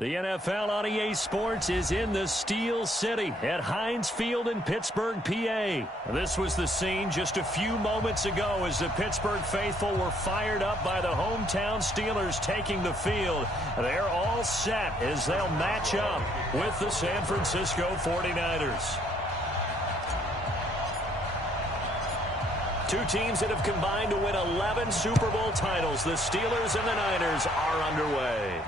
The NFL on EA Sports is in the Steel City at Heinz Field in Pittsburgh, PA. This was the scene just a few moments ago as the Pittsburgh faithful were fired up by the hometown Steelers taking the field. They're all set as they'll match up with the San Francisco 49ers. Two teams that have combined to win 11 Super Bowl titles. The Steelers and the Niners are underway.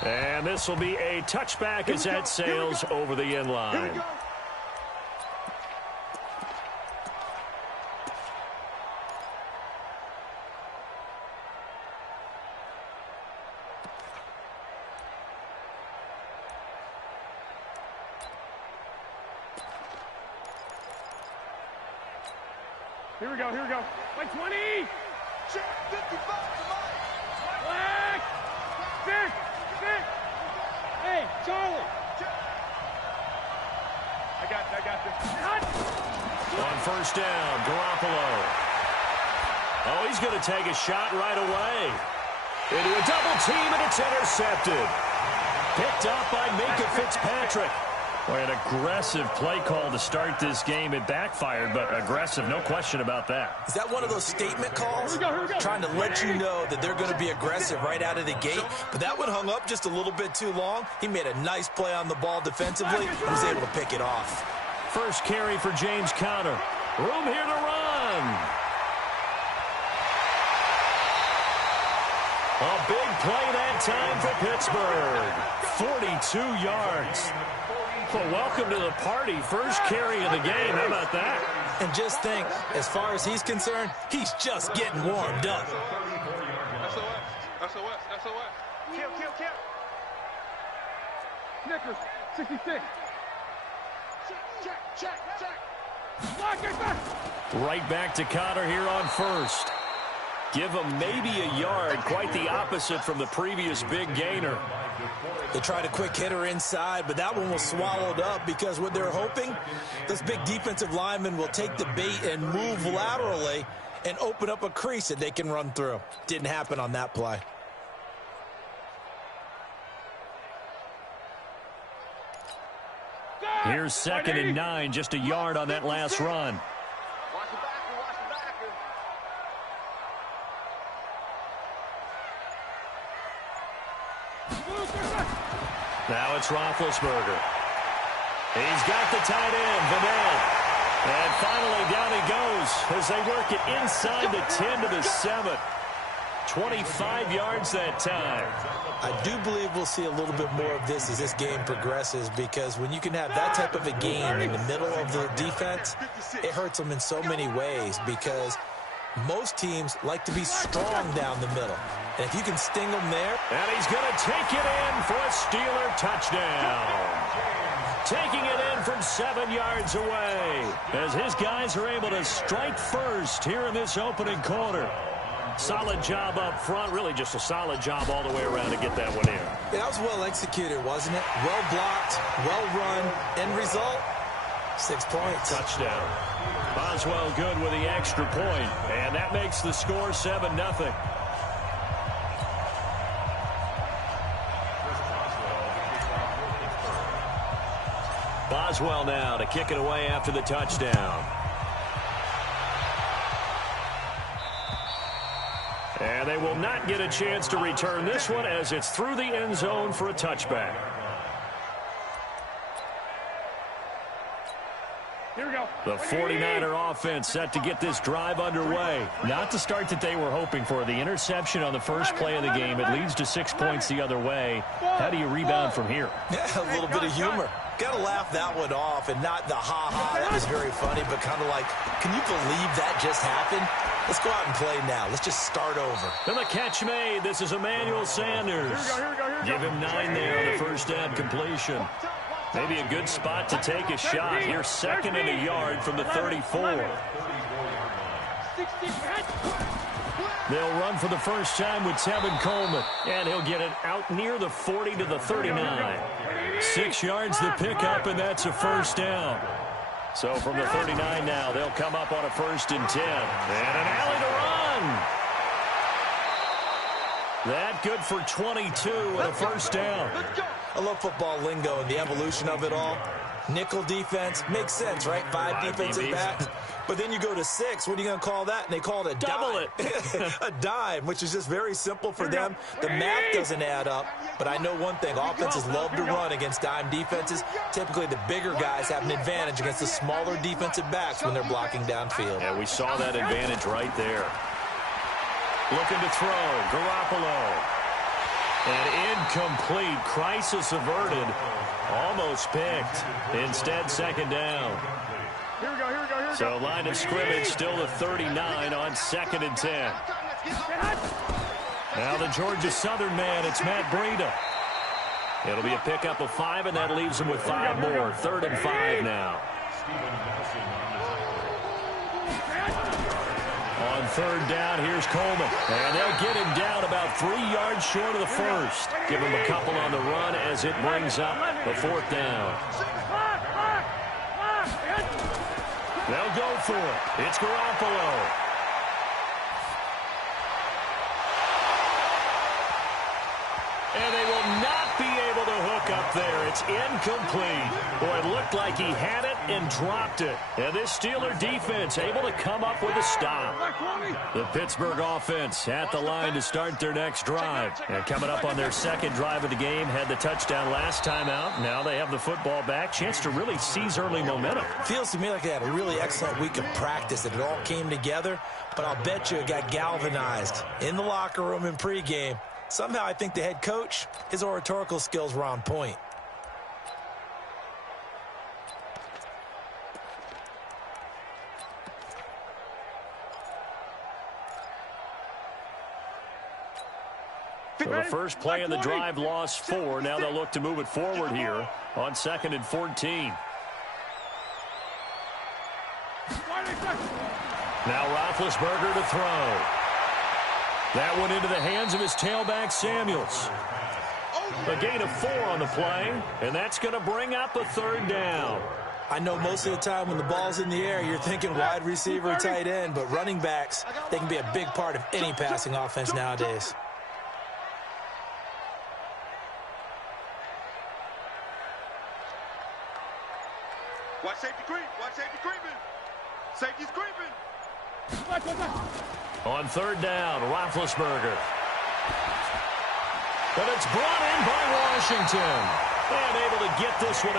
And this will be a touchback as that sails over the end line. Here we go, here we go. Like 20! Check 55 to Mike! Black! Vic! Vic! Hey, Charlie! I got this. On first down, Garoppolo. Oh, he's going to take a shot right away. Into a double team, and it's intercepted. Picked up by Minkah Fitzpatrick. Boy, an aggressive play call to start this game. It backfired, but aggressive, no question about that. Is that one of those statement calls? Here we go. Trying to let you know that they're going to be aggressive right out of the gate. But that one hung up just a little bit too long. He made a nice play on the ball defensively and was able to pick it off. First carry for James Conner. Room here to run. A big play that time for Pittsburgh. 42 yards. Well, welcome to the party. First carry of the game. How about that? And just think, as far as he's concerned, he's just getting warmed up. SOS. Kill. Snickers, 66. Check. Lock it back. Right back to Conner here on first. Give him maybe a yard. Quite the opposite from the previous big gainer. They tried a quick hitter inside, but that one was swallowed up because what they're hoping, those big defensive linemen will take the bait and move laterally and open up a crease that they can run through. Didn't happen on that play. Here's 2nd and 9, just a yard on that last run. Now it's Roethlisberger. He's got the tight end, Vanette. And finally down he goes as they work it inside the 10 to the 7. 25 yards that time. I do believe we'll see a little bit more of this as this game progresses, because when you can have that type of a game in the middle of the defense, it hurts them in so many ways, because most teams like to be strong down the middle. And if you can sting them there. And he's going to take it in for a Steeler touchdown. Taking it in from 7 yards away as his guys are able to strike first here in this opening quarter. Solid job up front, really just a solid job all the way around to get that one in. Yeah, that was well executed, wasn't it? Well blocked, well run. End result, 6 points. Touchdown. Boswell good with the extra point, and that makes the score 7-0. Boswell now to kick it away after the touchdown. And they will not get a chance to return this one as it's through the end zone for a touchback. Here we go. The 49er offense set to get this drive underway. Not the start that they were hoping for. The interception on the first play of the game. It leads to 6 points the other way. How do you rebound from here? Yeah, a little bit of humor. Got to laugh that one off, and not the ha-ha. That was very funny, but kind of like, can you believe that just happened? Let's go out and play now. Let's just start over. And the catch made. This is Emmanuel Sanders. Here we go. Give him 9 there on the first down completion. Maybe a good spot to take a shot. Here, 2nd and a yard from the 34. They'll run for the first time with Tevin Coleman. And he'll get it out near the 40 to the 39. 6 yards the pickup, and that's a first down. So from the 39 now, they'll come up on a 1st and 10. And an alley to run. That good for 22 and a first down. I love football lingo and the evolution of it all. Nickel defense makes sense, right? Five defensive backs. But then you go to 6. What are you going to call that? And they call it a double dime. A dime, which is just very simple for them. The math doesn't add up. But I know one thing. Offenses love to run against dime defenses. Typically, the bigger guys have an advantage against the smaller defensive backs when they're blocking downfield. Yeah, we saw that advantage right there. Looking to throw. Garoppolo. And incomplete. Crisis averted. Almost picked. Instead, second down. Here we go, here we go, here we go. So line of scrimmage still the 39 on 2nd and 10. Now the Georgia Southern man, it's Matt Breida. It'll be a pickup of 5, and that leaves him with 5 more. 3rd and 5 now. On 3rd down, here's Coleman. And they'll get him down about 3 yards short of the first. Give him a couple on the run as it brings up the 4th down. They'll go for it. It's Garoppolo. And they will not be able to hook up there. It's incomplete. Boy, it looked like he had it and dropped it. And this Steeler defense able to come up with a stop. The Pittsburgh offense at the line to start their next drive. And coming up on their 2nd drive of the game, had the touchdown last time out. Now they have the football back. Chance to really seize early momentum. Feels to me like they had a really excellent week of practice, that it all came together. But I'll bet you it got galvanized in the locker room in pregame. Somehow I think the head coach, his oratorical skills were on point. So the first play of the drive lost 4. Now they'll look to move it forward here on 2nd and 14. Now Roethlisberger to throw. That went into the hands of his tailback, Samuels. A gain of 4 on the play, and that's going to bring up a 3rd down. I know most of the time when the ball's in the air, you're thinking wide receiver, tight end, but running backs, they can be a big part of any passing offense nowadays. Watch safety creep. Watch safety creeping. Safety's creeping. On 3rd down, Roethlisberger. But it's brought in by Washington. And able to get this one.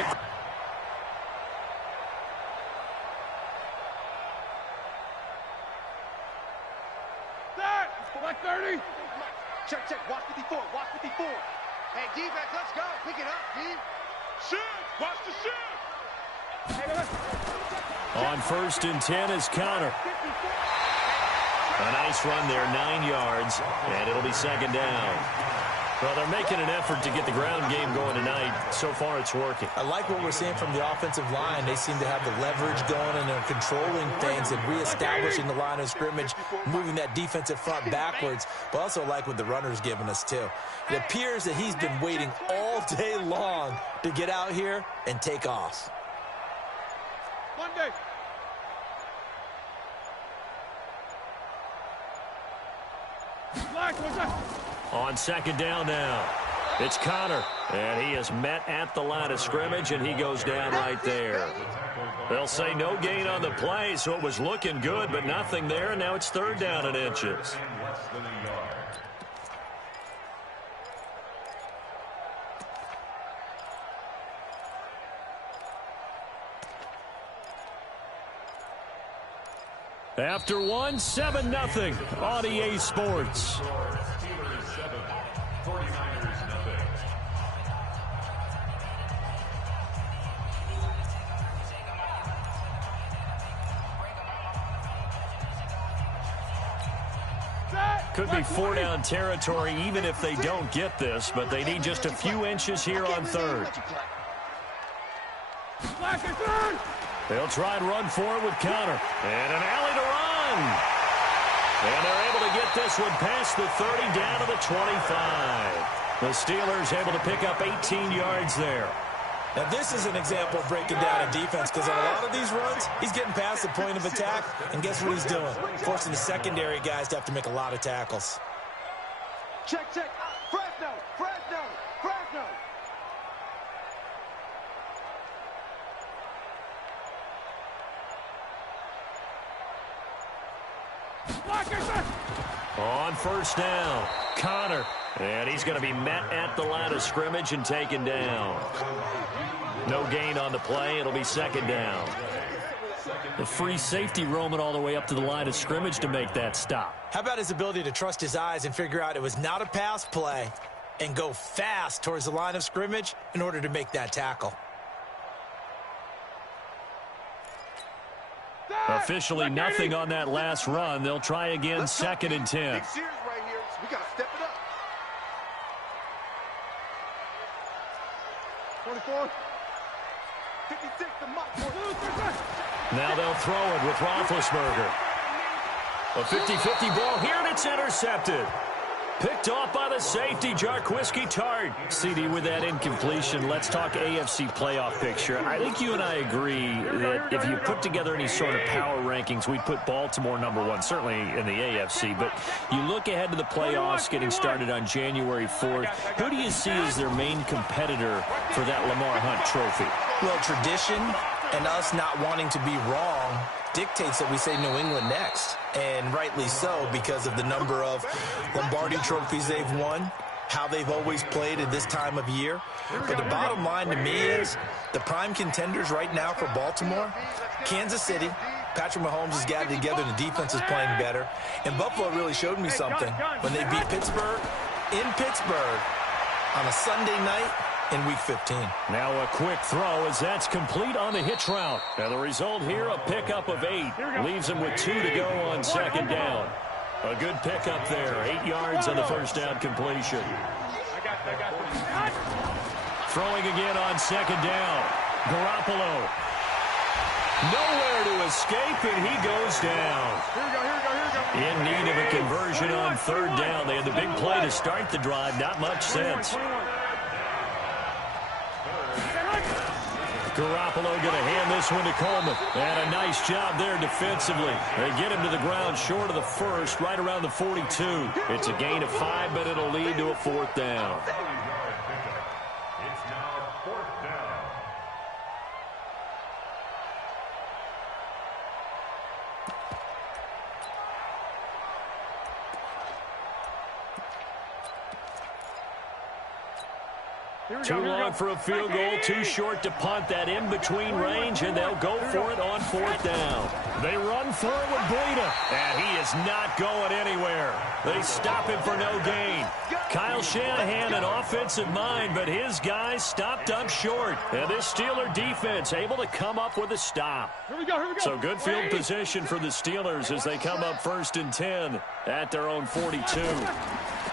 Black 30. Check. Watch 54. Watch 54. Hey, defense, let's go. Pick it up, D. Shoot. Watch the shoot. On 1st and 10 is Conner. A nice run there, 9 yards, and it'll be 2nd down. Well, they're making an effort to get the ground game going tonight. So far, it's working. I like what we're seeing from the offensive line. They seem to have the leverage going, and they're controlling things and reestablishing the line of scrimmage, moving that defensive front backwards. But also like what the runner's giving us, too. It appears that he's been waiting all day long to get out here and take off. Monday. On 2nd down now, it's Conner, and he is met at the line of scrimmage, and he goes down right there. They'll say no gain on the play, so it was looking good, but nothing there, and now it's 3rd down and inches. After 1, 7-0 on EA Sports. Could be 4-down territory even if they don't get this, but they need just a few inches here on 3rd. They'll try and run for it with Conner. And an alley to run. And they're able to get this one past the 30 down to the 25. The Steelers able to pick up 18 yards there. Now, this is an example of breaking down a defense, because on a lot of these runs, he's getting past the point of attack, and guess what he's doing? Forcing the secondary guys to have to make a lot of tackles. Check, check. Fresno, Fresno, Fresno. On first down, Connor. And he's going to be met at the line of scrimmage and taken down. No gain on the play. It'll be second down. The free safety roaming all the way up to the line of scrimmage to make that stop. How about his ability to trust his eyes and figure out it was not a pass play and go fast towards the line of scrimmage in order to make that tackle? Officially nothing on that last run. They'll try again, second and 10. Big series right here, so we got to step it up. 24, 56, the Mike. Now they'll throw it with Roethlisberger. A 50-50 ball here, and it's intercepted. Picked off by the safety, Jarquiski Tart. CD with that incompletion. Let's talk AFC playoff picture. I think you and I agree that if you put together any sort of power rankings, we'd put Baltimore #1, certainly in the AFC. But you look ahead to the playoffs getting started on January 4th. Who do you see as their main competitor for that Lamar Hunt trophy? Well, tradition and us not wanting to be wrong dictates that we say New England next. And rightly so, because of the number of Lombardi trophies they've won, how they've always played at this time of year. But the bottom line to me is the prime contenders right now for Baltimore, Kansas City. Patrick Mahomes has got it together, and the defense is playing better. And Buffalo really showed me something when they beat Pittsburgh in Pittsburgh on a Sunday night in Week 15. Now a quick throw as that's complete on the hitch route. And the result here, a pickup of 8. Leaves him with 2 to go on second down. A good pickup there. 8 yards on the first down completion. Throwing again on second down. Garoppolo. Nowhere to escape, and he goes down. In need of a conversion on third down. They had the big play to start the drive. Not much sense. Garoppolo going to hand this one to Coleman. And a nice job there defensively. They get him to the ground short of the first, right around the 42. It's a gain of 5, but it'll lead to a fourth down. It's now fourth down. Too long for a field goal, too short to punt. That in-between range, and they'll go for it on fourth down. They run for it with Breida, and he is not going anywhere. They stop him for no gain. Kyle Shanahan, an offensive mind, but his guys stopped up short. And this Steeler defense able to come up with a stop. So good field position for the Steelers as they come up first and 10 at their own 42.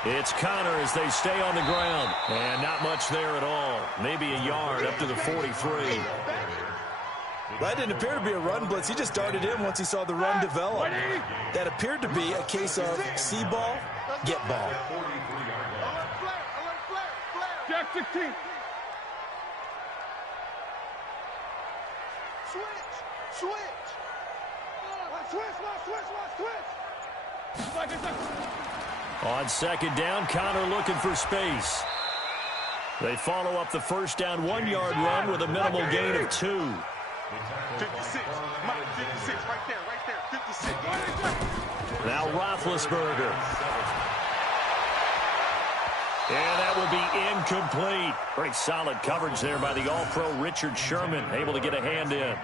It's Connor as they stay on the ground. And not much there at all. Maybe a yard up to the 43. That didn't appear to be a run blitz. He just darted in once he saw the run develop. That appeared to be a case of see ball, get ball. Jack 16. Switch. On second down, Connor looking for space. They follow up the first down 1-yard run with a minimal gain of 2. 56. Mike, 56. Right there. 56. Now Roethlisberger. And that will be incomplete. Pretty solid coverage there by the All-Pro Richard Sherman, able to get a hand in.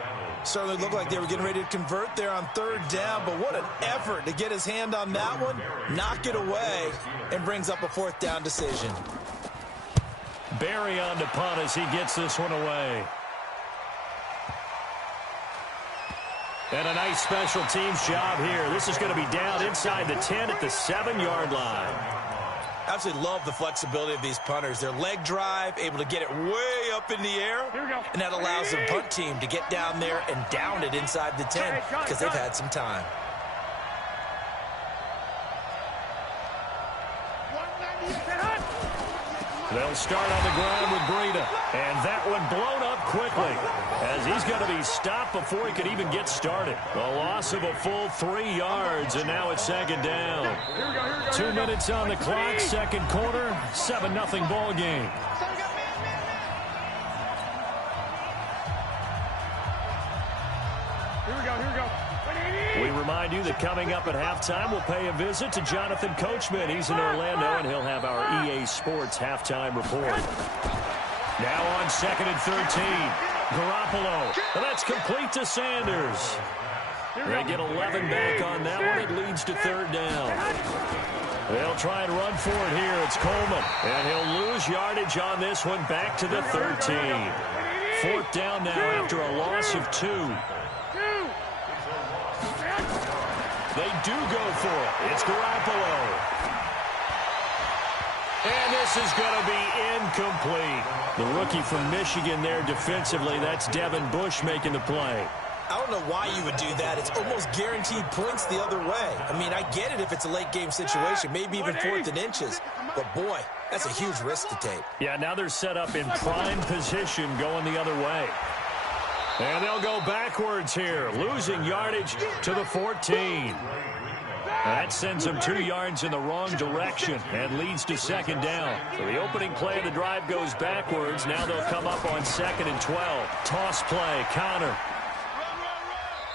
Certainly looked like they were getting ready to convert there on third down, but what an effort to get his hand on that one, knock it away, and brings up a fourth down decision. Barry on to punt as he gets this one away. And a nice special teams job here. This is going to be down inside the 10 at the 7-yard line. Absolutely love the flexibility of these punters. Their leg drive, able to get it way up in the air, and that allows the punt team to get down there and down it inside the 10 because they've had some time. They'll start on the ground with Breida. And that one blown up quickly as he's going to be stopped before he could even get started. A loss of a full 3 yards, and now it's second down. 2 minutes on the clock, second quarter, 7-0 ball game. Here we go. We remind you that coming up at halftime, we'll pay a visit to Jonathan Coachman. He's in Orlando, and he'll have our EA Sports halftime report. Now on 2nd and 13. Garoppolo. And that's complete to Sanders. They get 11 back on that one. It leads to third down. They'll try and run for it here. It's Coleman. And he'll lose yardage on this one back to the 13. Fourth down now after a loss of 2. They do go for it. It's Garoppolo. And this is going to be incomplete. The rookie from Michigan there defensively. That's Devin Bush making the play. I don't know why you would do that. It's almost guaranteed points the other way. I mean, I get it if it's a late game situation, maybe even 4th and inches. But, boy, that's a huge risk to take. Yeah, now they're set up in prime position going the other way. And they'll go backwards here, losing yardage to the 14. That sends them 2 yards in the wrong direction and leads to second down. So the opening play of the drive goes backwards. Now they'll come up on 2nd and 12. Toss play, Connor.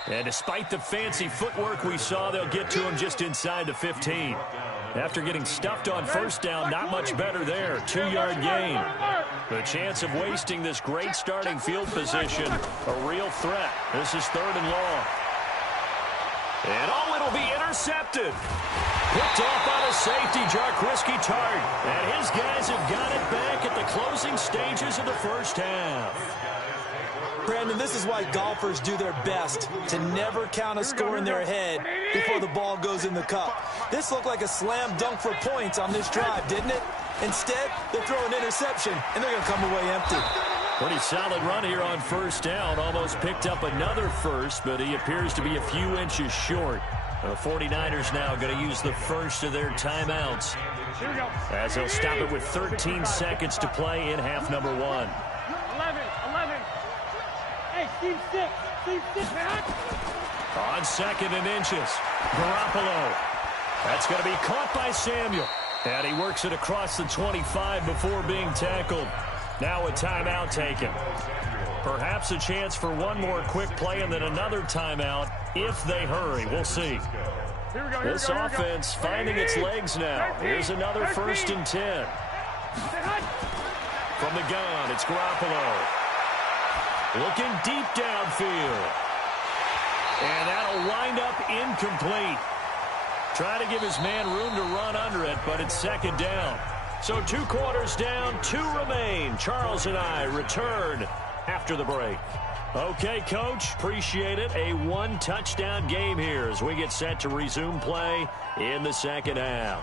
And despite the fancy footwork we saw, they'll get to him just inside the 15. After getting stuffed on first down, not much better there. 2-yard gain. The chance of wasting this great starting field position, a real threat. This is 3rd and long. And it'll be intercepted. Picked off by the safety, Jaquiski Tartt. And his guys have got it back at the closing stages of the first half. Brandon, this is why golfers do their best to never count a score in their head before the ball goes in the cup. This looked like a slam dunk for points on this drive, didn't it? Instead, they throw an interception, and they're going to come away empty. Pretty solid run here on first down. Almost picked up another first, but he appears to be a few inches short. The 49ers now going to use the first of their timeouts as they'll stop it with 13 seconds to play in half number 1. 11. Hey, Steve 6, man. On 2nd and inches, Garoppolo. That's going to be caught by Samuel. And he works it across the 25 before being tackled. Now a timeout taken. Perhaps a chance for one more quick play and then another timeout if they hurry. We'll see. This offense finding its legs now. Here's another 1st and 10. From the gun, it's Garoppolo. Looking deep downfield. And that'll wind up incomplete. Trying to give his man room to run under it, but it's second down. So 2 quarters down, 2 remain. Charles and I return after the break. Okay, Coach, appreciate it. A 1-touchdown game here as we get set to resume play in the second half.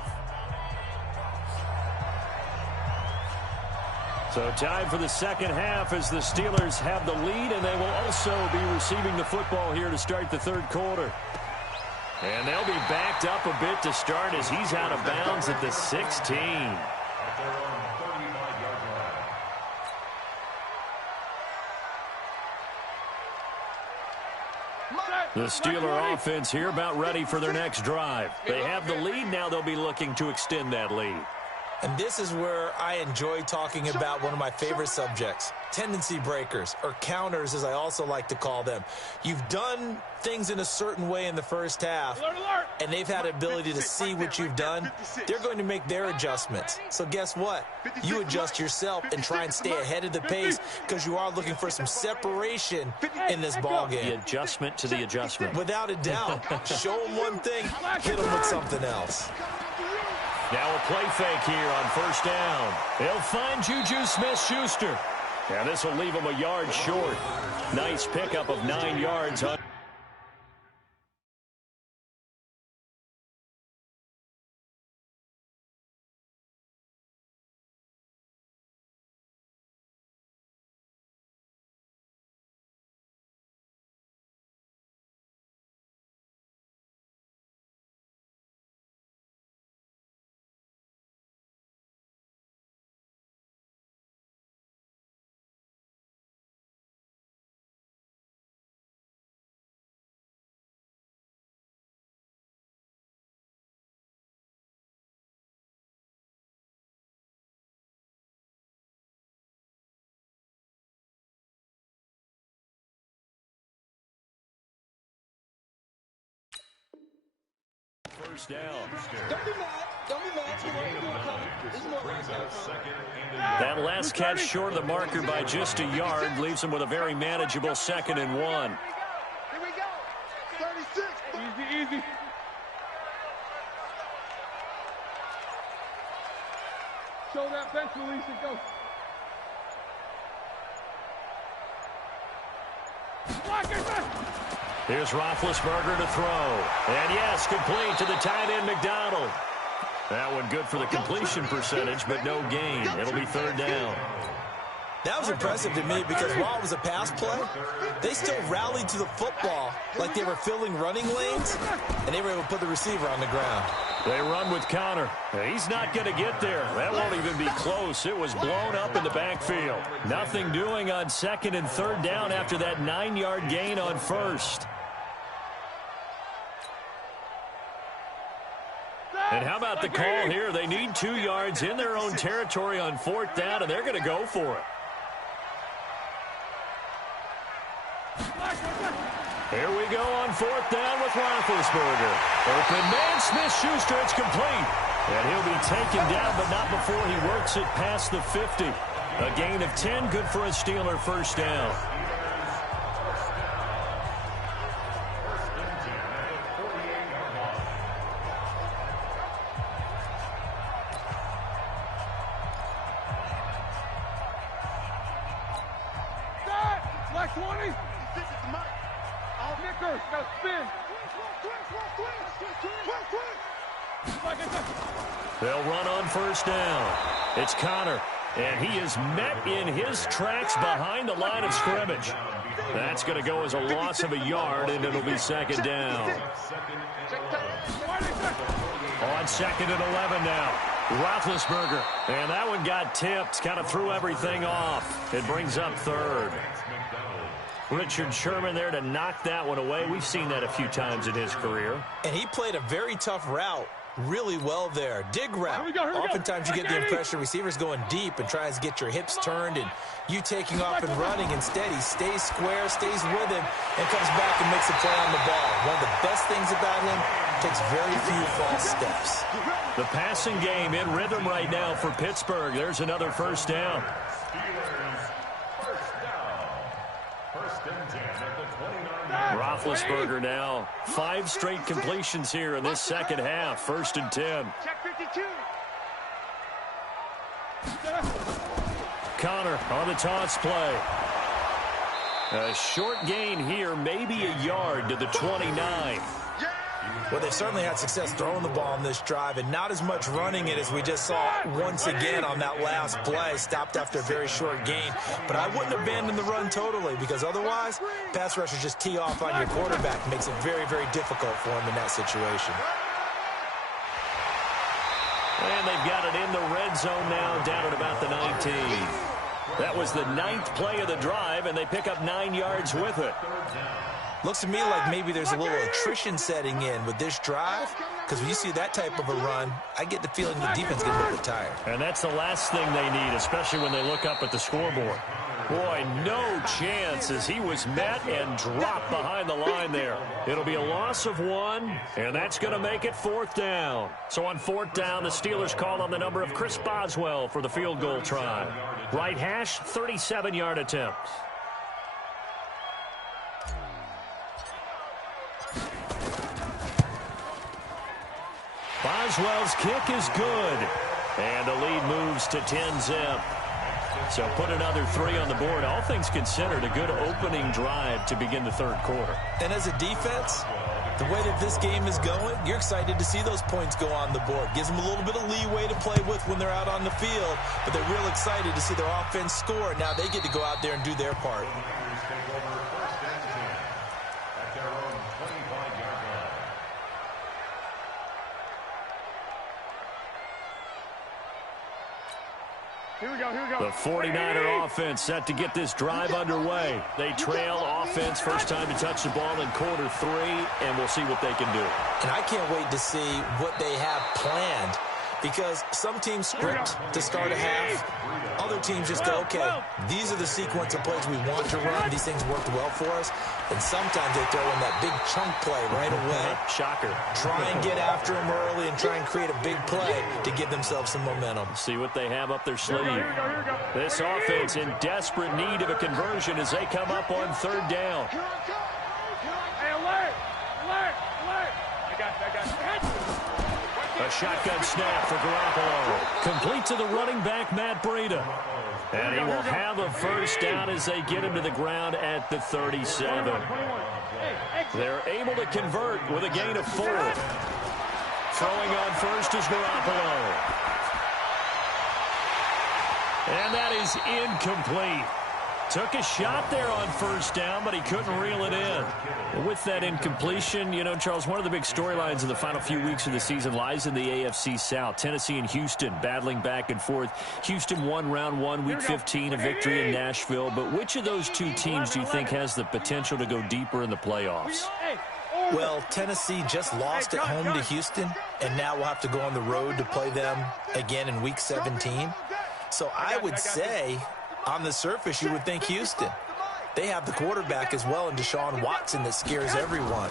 So time for the second half as the Steelers have the lead, and they will also be receiving the football here to start the third quarter. And they'll be backed up a bit to start as he's out of bounds at the 16. The Steeler offense here about ready for their next drive. They have the lead. Now they'll be looking to extend that lead. And this is where I enjoy talking about one of my favorite subjects, tendency breakers, or counters as I also like to call them. You've done things in a certain way in the first half, and they've had ability to see what you've done. They're going to make their adjustments. So guess what? You adjust yourself and try and stay ahead of the pace because you are looking for some separation in this ball game. The adjustment to the adjustment. Without a doubt. Show them one thing, hit them with something else. Now a play fake here on first down. They'll find Juju Smith-Schuster. Now this will leave him a yard short. Nice pickup of 9 yards on first down. Don't be mad. Don't be mad. This is more like That last catch short of the marker by just a yard leaves him with a very manageable 2nd and 1. Here we go. 36. Easy, easy. Show that bench release and go. Here's Roethlisberger to throw. And yes, complete to the tight end McDonald. That one good for the completion percentage, but no gain. It'll be 3rd down. That was impressive to me because while it was a pass play, they still rallied to the football like they were filling running lanes, and they were able to put the receiver on the ground. They run with Connor. He's not going to get there. That won't even be close. It was blown up in the backfield. Nothing doing on 2nd and 3rd down after that 9-yard gain on 1st. And how about the call here? They need 2 yards in their own territory on 4th down, and they're going to go for it. Here we go on 4th down with Roethlisberger. Open man, Smith-Schuster, it's complete. And he'll be taken down, but not before he works it past the 50. A gain of 10, good for a Steeler first down. Black 20. Nickers, got spin. They'll run on 1st down. It's Connor, and he is met in his tracks behind the line of scrimmage. That's going to go as a loss of a yard, and it'll be 2nd down. On 2nd and 11 now. Roethlisberger, and that one got tipped, kind of threw everything off. It brings up 3rd. Richard Sherman there to knock that one away. We've seen that a few times in his career. And he played a very tough route really well there. Dig route. Oftentimes you get the impression receivers going deep and tries to get your hips turned and you taking off and running. Instead, he stays square, stays with him, and comes back and makes a play on the ball. One of the best things about him, takes very few false steps. The passing game in rhythm right now for Pittsburgh. There's another 1st down. Roethlisberger now 5 straight completions here in this 2nd half. 1st and 10. Check 52. Connor on the toss play. A short gain here, maybe a yard to the 29. Well, they've certainly had success throwing the ball on this drive and not as much running it as we just saw once again on that last play. Stopped after a very short gain. But I wouldn't abandon the run totally because otherwise, pass rushers just tee off on your quarterback. Makes it very, very difficult for him in that situation. And they've got it in the red zone now, down at about the 19. That was the 9th play of the drive, and they pick up 9 yards with it. Looks to me like maybe there's a little attrition setting in with this drive, because when you see that type of a run, I get the feeling the defense gets a little bit tired. And that's the last thing they need, especially when they look up at the scoreboard. Boy, no chance as he was met and dropped behind the line there. It'll be a loss of 1, and that's going to make it 4th down. So on 4th down, the Steelers call on the number of Chris Boswell for the field goal try. Right hash, 37-yard attempt. Boswell's kick is good. And the lead moves to 10-zip. So put another 3 on the board. All things considered, a good opening drive to begin the 3rd quarter. And as a defense, the way that this game is going, you're excited to see those points go on the board. Gives them a little bit of leeway to play with when they're out on the field, but they're real excited to see their offense score. Now they get to go out there and do their part. Here we go, here we go. The 49er offense set to get this drive underway. They trail offense, first time to touch the ball in quarter 3, and we'll see what they can do. And I can't wait to see what they have planned Because some teams script to start a half. Other teams just go, okay, these are the sequence of plays we want to run. These things worked well for us. And sometimes they throw in that big chunk play right away. Shocker. Try and get after them early and try and create a big play to give themselves some momentum. See what they have up their sleeve. This offense in desperate need of a conversion as they come up on third down. Hey, alert! Alert! Alert! I got you. A shotgun snap for Garoppolo. Complete to the running back, Matt Breida. And he will have a first down as they get him to the ground at the 37. They're able to convert with a gain of 4. Throwing on first is Garoppolo. And that is incomplete. Took a shot there on first down, but he couldn't reel it in. With that incompletion, you know, Charles, one of the big storylines in the final few weeks of the season lies in the AFC South. Tennessee and Houston battling back and forth. Houston won round 1, week 15, a victory in Nashville. But which of those two teams do you think has the potential to go deeper in the playoffs? Well, Tennessee just lost at home to Houston, and now we'll have to go on the road to play them again in week 17. So I would say, on the surface, you would think Houston. They have the quarterback as well in Deshaun Watson that scares everyone.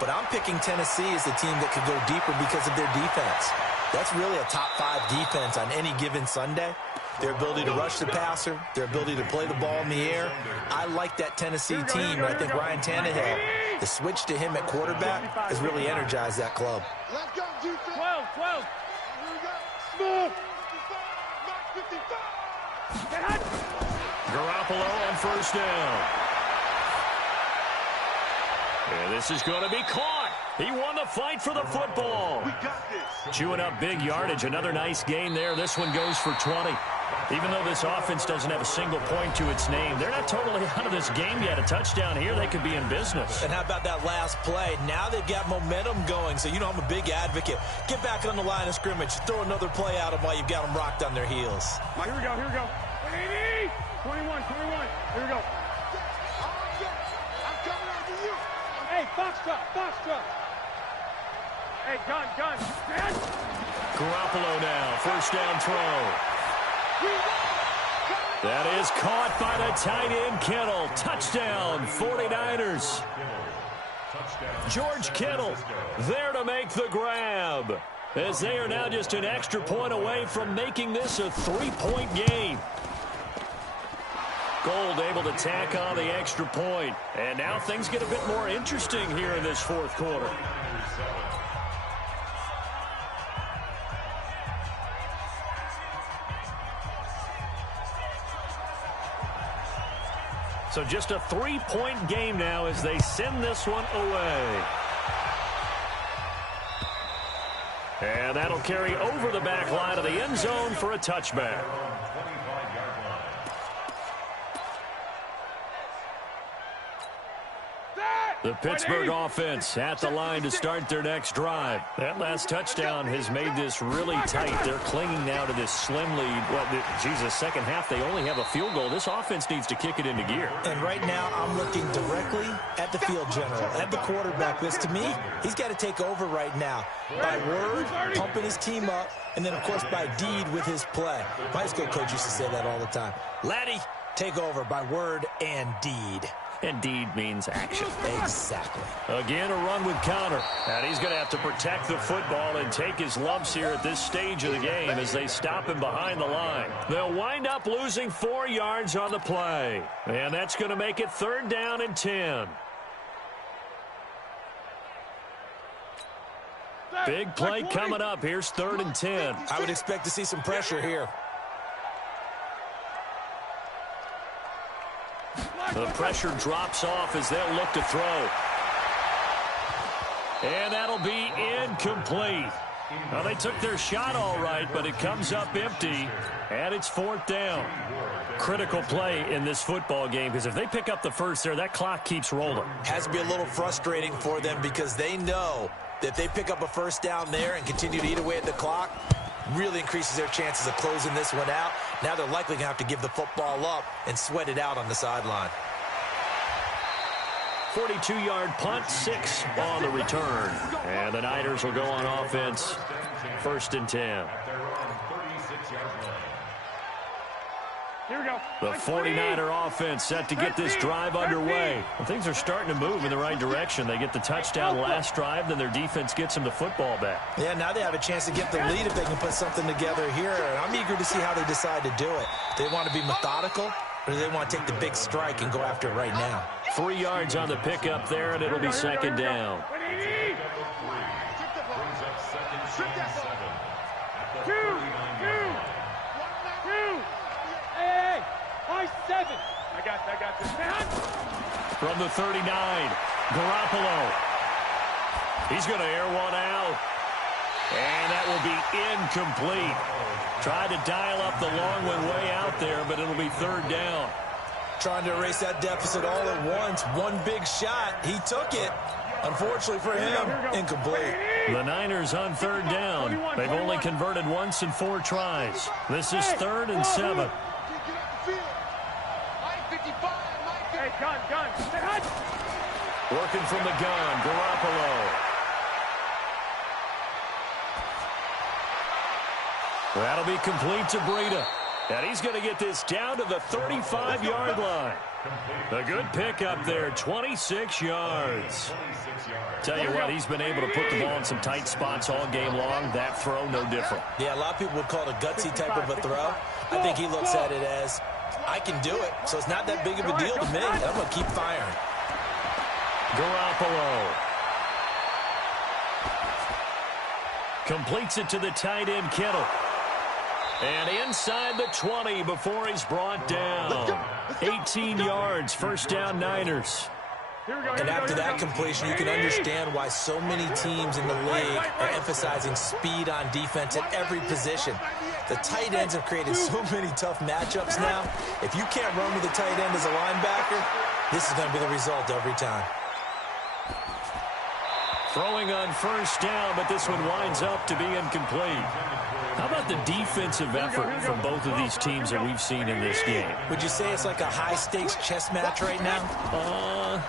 But I'm picking Tennessee as the team that could go deeper because of their defense. That's really a top 5 defense on any given Sunday. Their ability to rush the passer, their ability to play the ball in the air. I like that Tennessee team, and I think Ryan Tannehill, the switch to him at quarterback, has really energized that club. 12. Move. Garoppolo on first down. And this is going to be caught. He won the fight for the football. Chewing up big yardage. Another nice gain there. This one goes for 20. Even though this offense doesn't have a single point to its name, they're not totally out of this game yet. A touchdown here, they could be in business. And how about that last play? Now they've got momentum going. So, you know, I'm a big advocate. Get back on the line of scrimmage. Throw another play out of while you've got them rocked on their heels. Here we go. 21. Here we go. I'm coming after you. Hey, box truck. Hey, gun. Garoppolo now, first down throw. That is caught by the tight end, Kittle. Touchdown, 49ers. George Kittle there to make the grab, as they are now just an extra point away from making this a 3-point game. Gold able to tack on the extra point. And now things get a bit more interesting here in this fourth quarter. So just a 3-point game now as they send this one away. And that'll carry over the back line of the end zone for a touchback. The Pittsburgh offense at the line to start their next drive. That last touchdown has made this really tight. They're clinging now to this slim lead. Well, second half, they only have a field goal. This offense needs to kick it into gear. And right now, I'm looking directly at the field general, at the quarterback. Because to me, he's got to take over right now. By word, pumping his team up, and then, of course, by deed with his play. My high school coach used to say that all the time. Laddie, take over by word and deed. And deed means action. Exactly. Again, a run with counter. And he's going to have to protect the football and take his lumps here at this stage of the game as they stop him behind the line. They'll wind up losing 4 yards on the play. And that's going to make it 3rd down and 10. Big play coming up. Here's 3rd and 10. I would expect to see some pressure here. The pressure drops off as they'll look to throw. And that'll be incomplete. Now, they took their shot all right, but it comes up empty, and it's 4th down. Critical play in this football game, because if they pick up the first there, that clock keeps rolling. Has to be a little frustrating for them because they know that if they pick up a first down there and continue to eat away at the clock, really increases their chances of closing this one out. Now they're likely going to have to give the football up and sweat it out on the sideline. 42-yard punt, 6 on the return. And the Niners will go on offense 1st and 10. At their own 36-yard line. Here we go. The 49er offense set to get this drive underway. Well, things are starting to move in the right direction. They get the touchdown last drive, then their defense gets them the football back. Yeah, now they have a chance to get the lead if they can put something together here. And I'm eager to see how they decide to do it. Do they want to be methodical, or do they want to take the big strike and go after it right now? 3 yards on the pickup there, and it'll be 2nd down. 180. Brings up 2nd and 7 at the 2. 2. Hey, 5-7. I got this. Man. From the 39, Garoppolo. He's going to air one out. And that will be incomplete. Tried to dial up the long one way out there, but it'll be 3rd down. Trying to erase that deficit all at once. One big shot. He took it. Unfortunately for him, incomplete. The Niners on 3rd down. They've only converted once in 4 tries. This is 3rd and 7. Hey, gun. Stay hot. Working from the gun, Garoppolo. That'll be complete to Breida. And he's going to get this down to the 35-yard line. A good pick up there, 26 yards. Tell you what, he's been able to put the ball in some tight spots all game long. That throw, no different. Yeah, a lot of people would call it a gutsy type of a throw. I think he looks at it as, I can do it, so it's not that big of a deal to me. I'm going to keep firing. Garoppolo completes it to the tight end, Kittle. And inside the 20 before he's brought down. 18 yards, 1st down Niners. And after that completion, you can understand why so many teams in the league are emphasizing speed on defense at every position. The tight ends have created so many tough matchups now. If you can't run with the tight end as a linebacker, this is going to be the result every time. Throwing on 1st down, but this one winds up to be incomplete. How about the defensive effort from both of these teams that we've seen in this game? Would you say it's like a high-stakes chess match right now?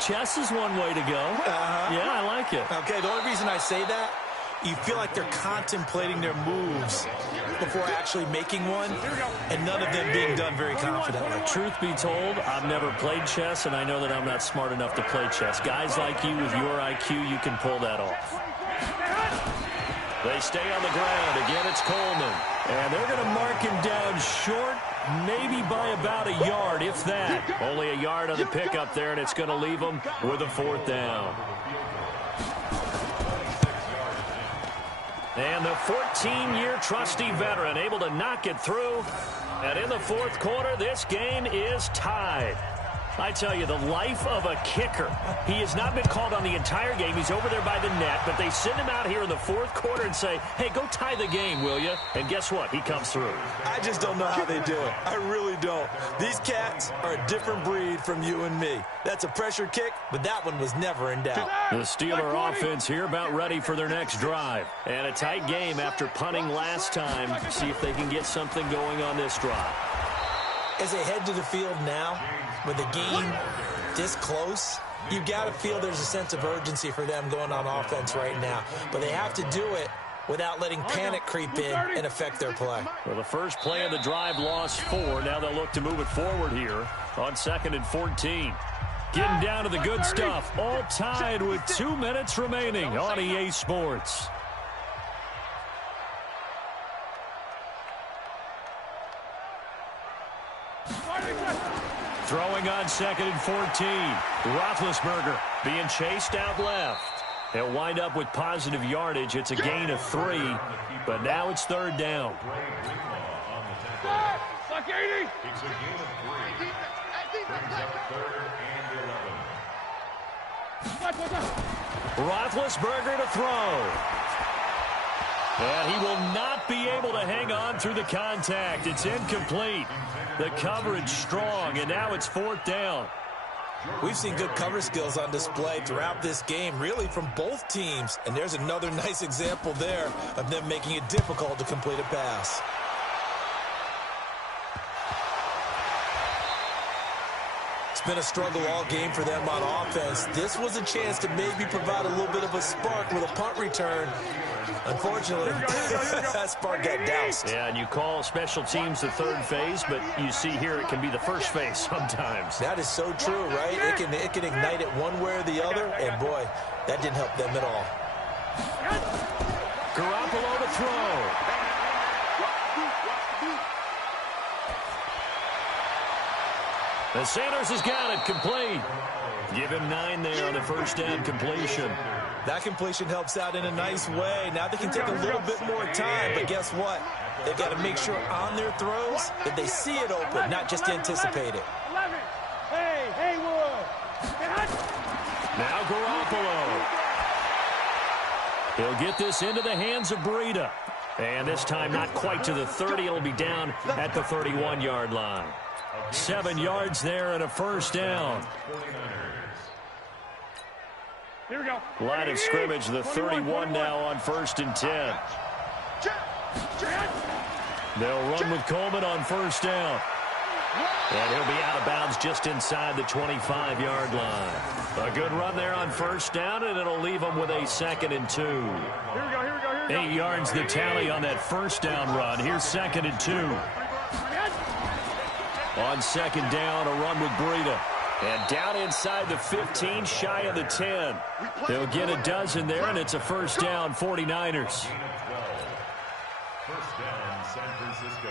Chess is one way to go. Yeah, I like it. Okay, the only reason I say that, you feel like they're contemplating their moves before actually making one, and none of them being done very confidently. Truth be told, I've never played chess, and I know that I'm not smart enough to play chess. Guys like you with your IQ, you can pull that off. They stay on the ground. Again, it's Coleman. And they're going to mark him down short, maybe by about a yard, if that. Only a yard on the pickup there, and it's going to leave them with a 4th down. And the 14-year trusty veteran able to knock it through. And in the 4th quarter, this game is tied. I tell you, the life of a kicker. He has not been called on the entire game. He's over there by the net, but they send him out here in the 4th quarter and say, hey, go tie the game, will you? And guess what? He comes through. I just don't know how they do it. I really don't. These cats are a different breed from you and me. That's a pressure kick, but that one was never in doubt. The Steeler offense here about ready for their next drive. And a tight game after punting last time. See if they can get something going on this drive. As they head to the field now, with the game this close, you got to feel there's a sense of urgency for them going on offense right now. But they have to do it without letting panic creep in and affect their play. Well, the first play of the drive lost 4. Now they'll look to move it forward here on 2nd and 14. Getting down to the good stuff. All tied with 2 minutes remaining on EA Sports. Throwing on 2nd and 14. Roethlisberger being chased out left. He'll wind up with positive yardage. It's a gain of 3, but now it's 3rd down. Suck 80. It's a gain of 3. Brings up 3rd and 11. Roethlisberger to throw. And he will not be able to hang on through the contact. It's incomplete. The coverage strong, and now it's 4th down. We've seen good cover skills on display throughout this game, really from both teams. And there's another nice example there of them making it difficult to complete a pass. It's been a struggle all game for them on offense. This was a chance to maybe provide a little bit of a spark with a punt return. Unfortunately, that spark got doused. Yeah, and you call special teams the third phase, but you see here it can be the first phase sometimes. That is so true, right? It can ignite it one way or the other, and boy, that didn't help them at all. Garoppolo to throw. And Sanders has got it complete. Give him 9 there on the first down completion. That completion helps out in a nice way. Now they can take a little bit more time, but guess what? They've got to make sure on their throws that they see it open, not just anticipate it. 11. Hey, Haywood. Now Garoppolo. He'll get this into the hands of Breida. And this time not quite to the 30. It'll be down at the 31-yard line. 7 yards there and a first down. Here we go. Line of scrimmage, the 31 now on 1st and 10. They'll run with Coleman on first down. And he'll be out of bounds just inside the 25-yard line. A good run there on first down, and it'll leave them with a 2nd and 2. Here we go, here we go, here we go. 8 yards the tally on that first down run. Here's 2nd and 2. On 2nd down, a run with Breida. And down inside the 15, shy of the 10. They'll get a dozen there, and it's a first down, 49ers. First down, San Francisco.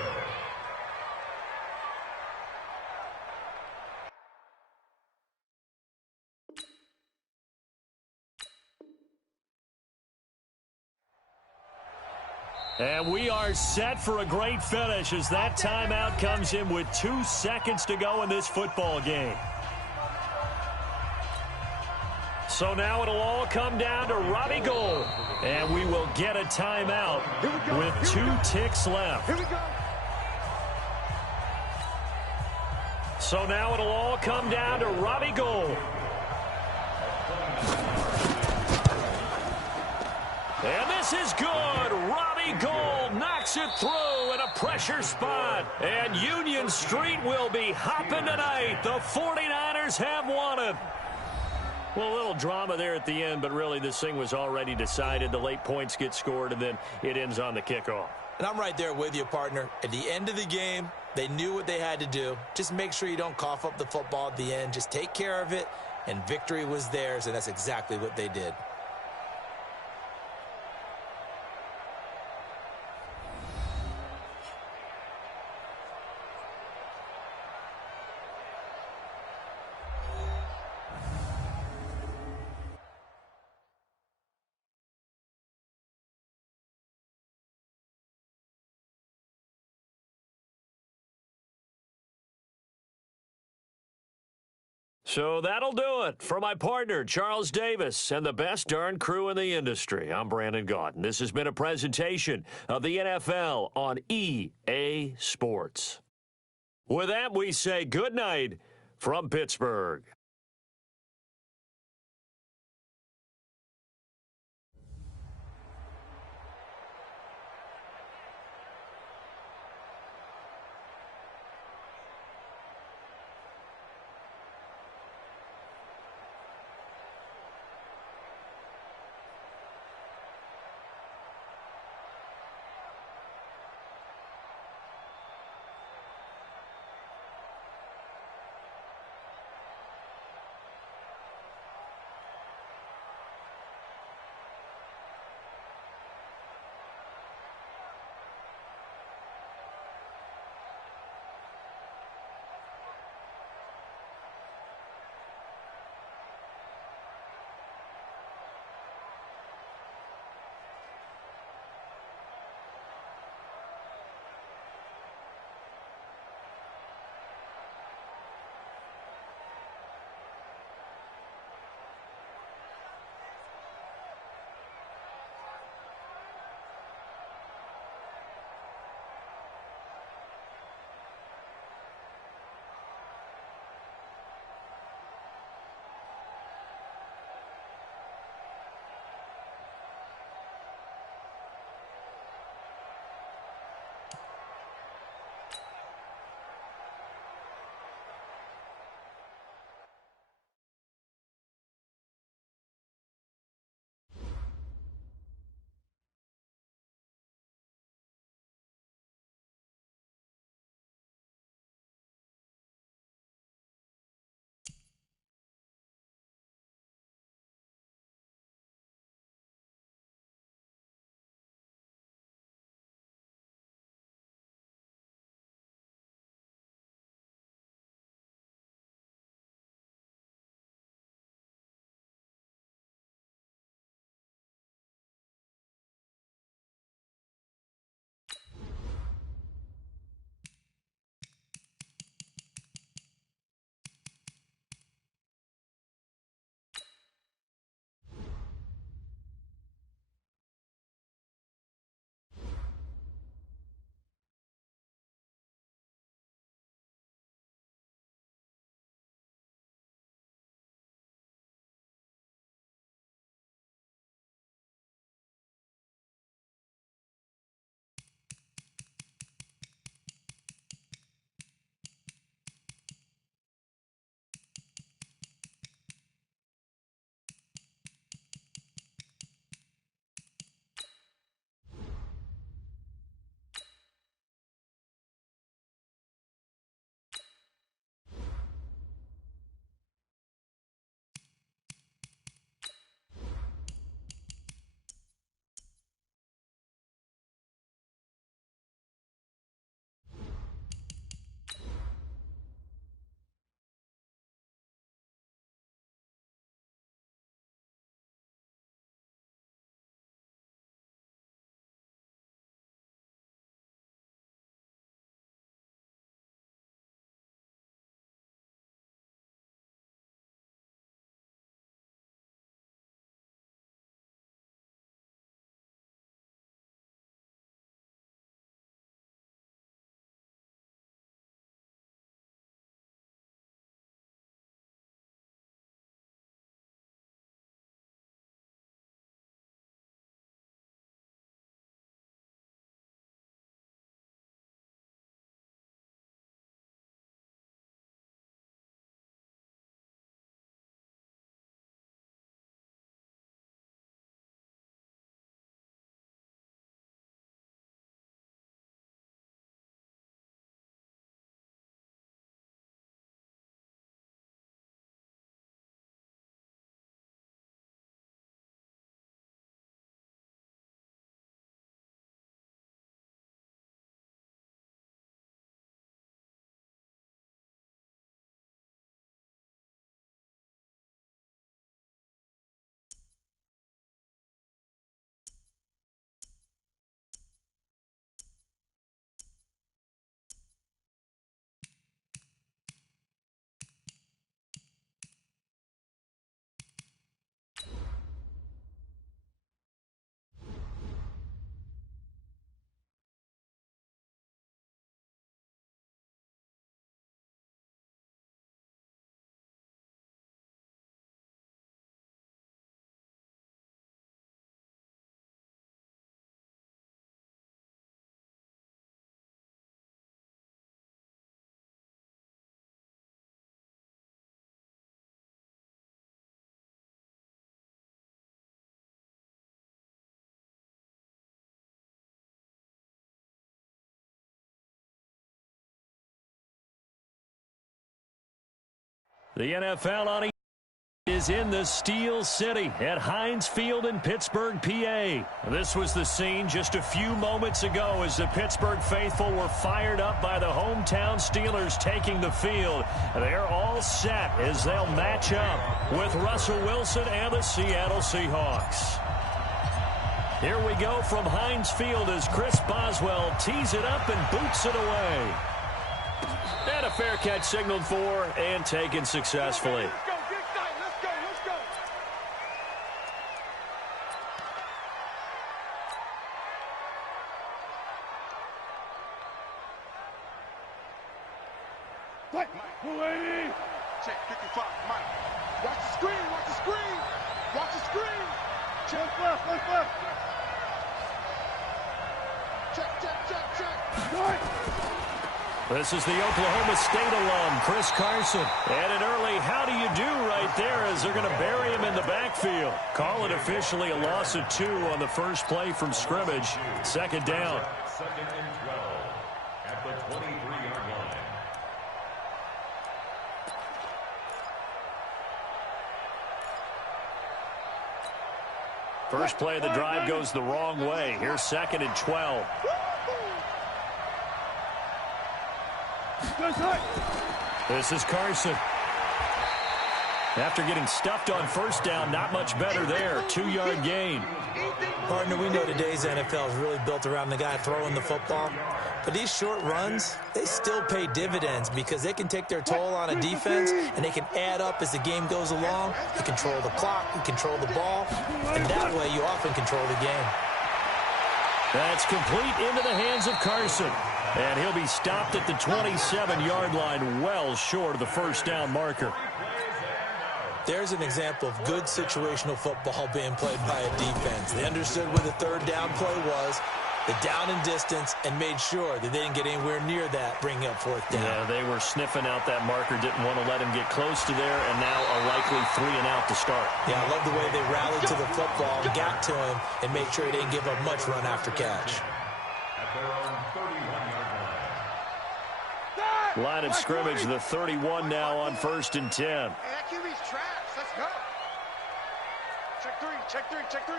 And we are set for a great finish as that timeout comes in with 2 seconds to go in this football game. So now it'll all come down to Robbie Gould. And we will get a timeout with 2 ticks left. Here we go. So now it'll all come down to Robbie Gould. And this is good. Robbie Gould knocks it through in a pressure spot. And Union Street will be hopping tonight. The 49ers have won it. Well, a little drama there at the end, but really this thing was already decided. The late points get scored, and then it ends on the kickoff. And I'm right there with you, partner. At the end of the game, they knew what they had to do. Just make sure you don't cough up the football at the end. Just take care of it, and victory was theirs, and that's exactly what they did. So that'll do it for my partner, Charles Davis, and the best darn crew in the industry. I'm Brandon Gaudin. This has been a presentation of the NFL on EA Sports. With that, we say good night from Pittsburgh. The NFL on is in the Steel City at Heinz Field in Pittsburgh, PA. This was the scene just a few moments ago as the Pittsburgh faithful were fired up by the hometown Steelers taking the field. They're all set as they'll match up with Russell Wilson and the Seattle Seahawks. Here we go from Heinz Field as Chris Boswell tees it up and boots it away. And a fair catch signaled for and taken successfully. Check 55, Mike. Watch the screen, watch the screen. Watch the screen. Check left, left, left. Check, check, check, check. Right. This is the Oklahoma State alum, Chris Carson. And an early how do you do right there as they're going to bury him in the backfield. Call it officially a loss of 2 on the first play from scrimmage. Second down. 2nd and 12 at the 23-yard line. First play of the drive goes the wrong way. Here's 2nd and 12. This is Carson. After getting stuffed on first down, not much better there. 2-yard gain. Partner, we know today's NFL is really built around the guy throwing the football. But these short runs, they still pay dividends because they can take their toll on a defense and they can add up as the game goes along. You control the clock, you control the ball, and that way you often control the game. That's complete into the hands of Carson. And he'll be stopped at the 27-yard line, well short of the first down marker. There's an example of good situational football being played by a defense. They understood where the third down play was, the down and distance, and made sure that they didn't get anywhere near that, bringing up fourth down. Yeah, they were sniffing out that marker, didn't want to let him get close to there, and now a likely 3 and out to start. Yeah, I love the way they rallied to the football and got to him and made sure he didn't give up much run after catch. At their own 31-yard line. Line of scrimmage, the 31 now on 1st and 10. Hey, that QB's trash. Let's go. Check 3, check 3, check 3.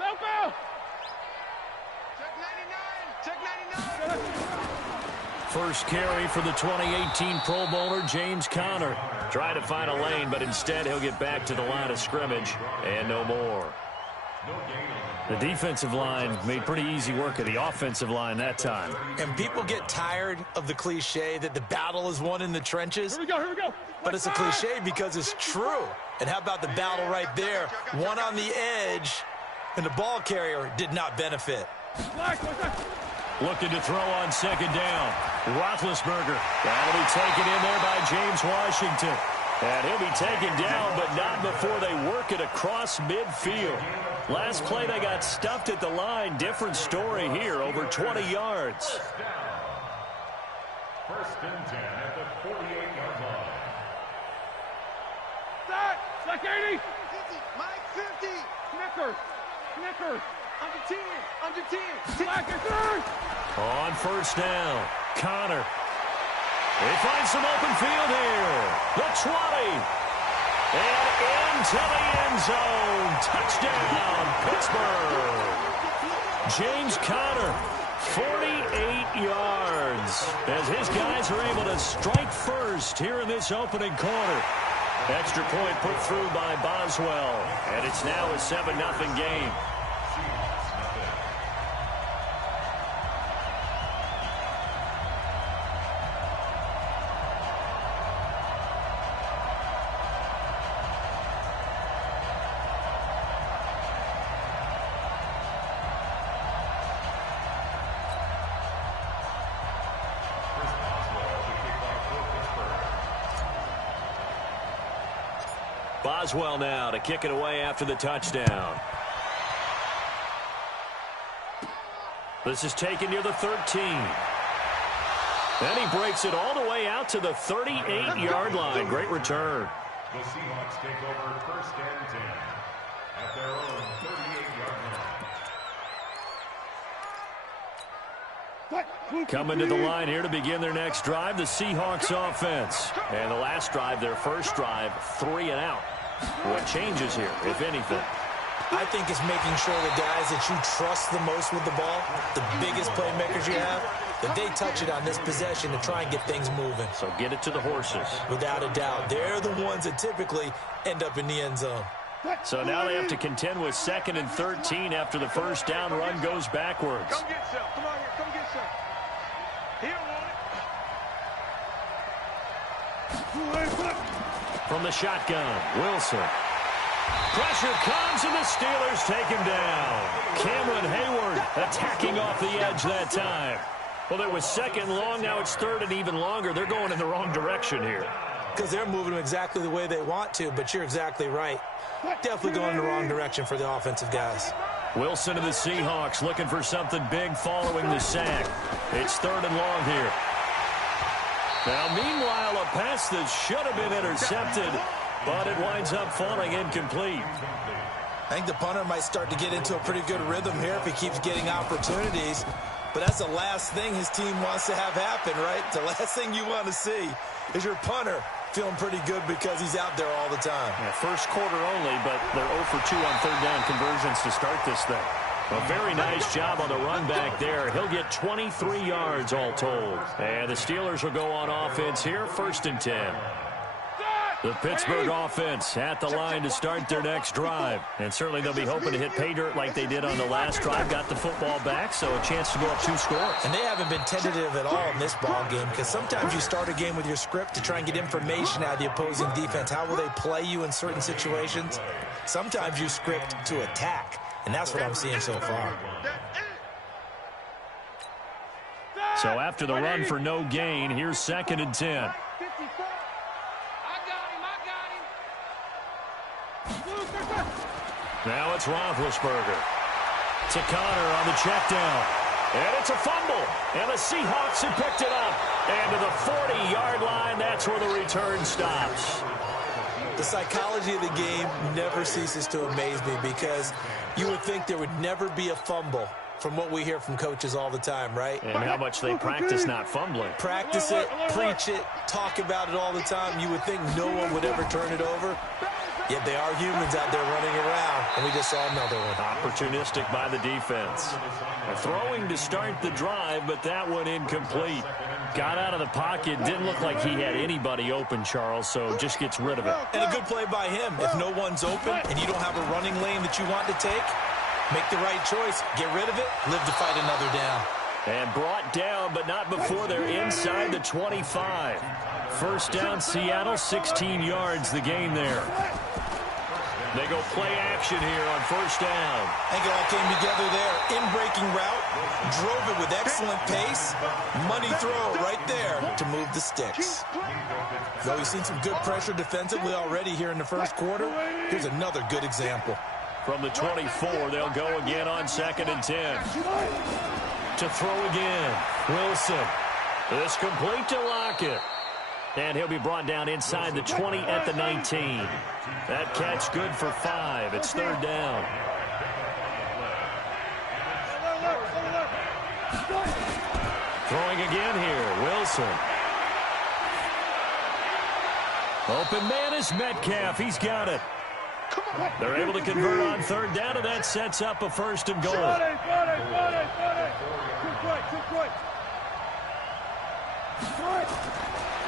Loco! Check 99, check 99. First carry for the 2018 Pro Bowler, James Conner. Try to find a lane, but instead he'll get back to the line of scrimmage and no more. The defensive line made pretty easy work of the offensive line that time. And people get tired of the cliche that the battle is won in the trenches. Here we go, here we go. But it's a cliche because it's true. And how about the battle right there? One on the edge, and the ball carrier did not benefit. Looking to throw on 2nd down. Roethlisberger. That'll be taken in there by James Washington. And he'll be taken down, but not before they work it across midfield. Last play, they got stuffed at the line. Different story here, over 20 yards. 1st and 10 at the 48-yard line. Check 80. 50, Mike, 50. Snickers. Snickers. Under 10. Under 10. Snickers. On 1st down, Conner. They find some open field here. The 20. And into the end zone. Touchdown, Pittsburgh. James Conner, 48 yards. As his guys are able to strike first here in this opening quarter. Extra point put through by Boswell. And it's now a 7-0 game. Boswell now to kick it away after the touchdown. This is taken near the 13. And he breaks it all the way out to the 38-yard line. Great return. The Seahawks take over 1st and 10 at their own 38-yard line. Coming to the line here to begin their next drive, the Seahawks offense. And the last drive, their first drive, 3 and out. What changes here, if anything? I think it's making sure the guys that you trust the most with the ball, the biggest playmakers you have, that they touch it on this possession to try and get things moving. So get it to the horses. Without a doubt. They're the ones that typically end up in the end zone. So now they have to contend with 2nd and 13 after the first down run goes backwards. Come get some. Come on here. Come get some. He don't want it. From the shotgun, Wilson. Pressure comes, and the Steelers take him down. Cameron Hayward attacking off the edge that time. Well, it was 2nd long. Now it's 3rd and even longer. They're going in the wrong direction here. Because they're moving them exactly the way they want to, but you're exactly right. Definitely going in the wrong direction for the offensive guys. Wilson of the Seahawks looking for something big following the sack. It's 3rd and long here. Now, meanwhile, a pass that should have been intercepted, but it winds up falling incomplete. I think the punter might start to get into a pretty good rhythm here if he keeps getting opportunities. But that's the last thing his team wants to have happen, right? The last thing you want to see is your punter feeling pretty good because he's out there all the time. Yeah, first quarter only, but they're 0 for 2 on 3rd down conversions to start this thing. A very nice job on the run back there. He'll get 23 yards all told. And the Steelers will go on offense here, 1st and 10. The Pittsburgh offense at the line to start their next drive. And certainly they'll be hoping to hit pay dirt like they did on the last drive. Got the football back, so a chance to go up 2 scores. And they haven't been tentative at all in this ball game because sometimes you start a game with your script to try and get information out of the opposing defense. How will they play you in certain situations? Sometimes you script to attack, and that's what I'm seeing so far. So after the run for no gain, here's 2nd and 10. Now it's Roethlisberger. To Connor on the check down. And it's a fumble. And the Seahawks have picked it up. And to the 40-yard line, that's where the return stops. The psychology of the game never ceases to amaze me because you would think there would never be a fumble from what we hear from coaches all the time, right? And how much they practice not fumbling. Practice it, preach it, talk about it all the time. You would think no one would ever turn it over. Yet they are humans out there running around, and we just saw another one. Opportunistic by the defense. Throwing to start the drive, but that one incomplete. Got out of the pocket, didn't look like he had anybody open, Charles, so just gets rid of it. And a good play by him. If no one's open and you don't have a running lane that you want to take, make the right choice, get rid of it, live to fight another down. And brought down, but not before they're inside the 25. First down, Seattle, 16 yards, the gain there. They go play action here on first down. I think it all came together there. In-breaking route, drove it with excellent pace. Money throw right there to move the sticks. Though we've seen some good pressure defensively already here in the first quarter, here's another good example. From the 24, they'll go again on 2nd and 10. To throw again, Wilson. This complete to Lockett. And he'll be brought down inside the 20 at the 19. That catch good for 5. It's 3rd down. Throwing again here, Wilson. Open man is Metcalf. He's got it. They're able to convert on 3rd down, and that sets up a 1st and goal.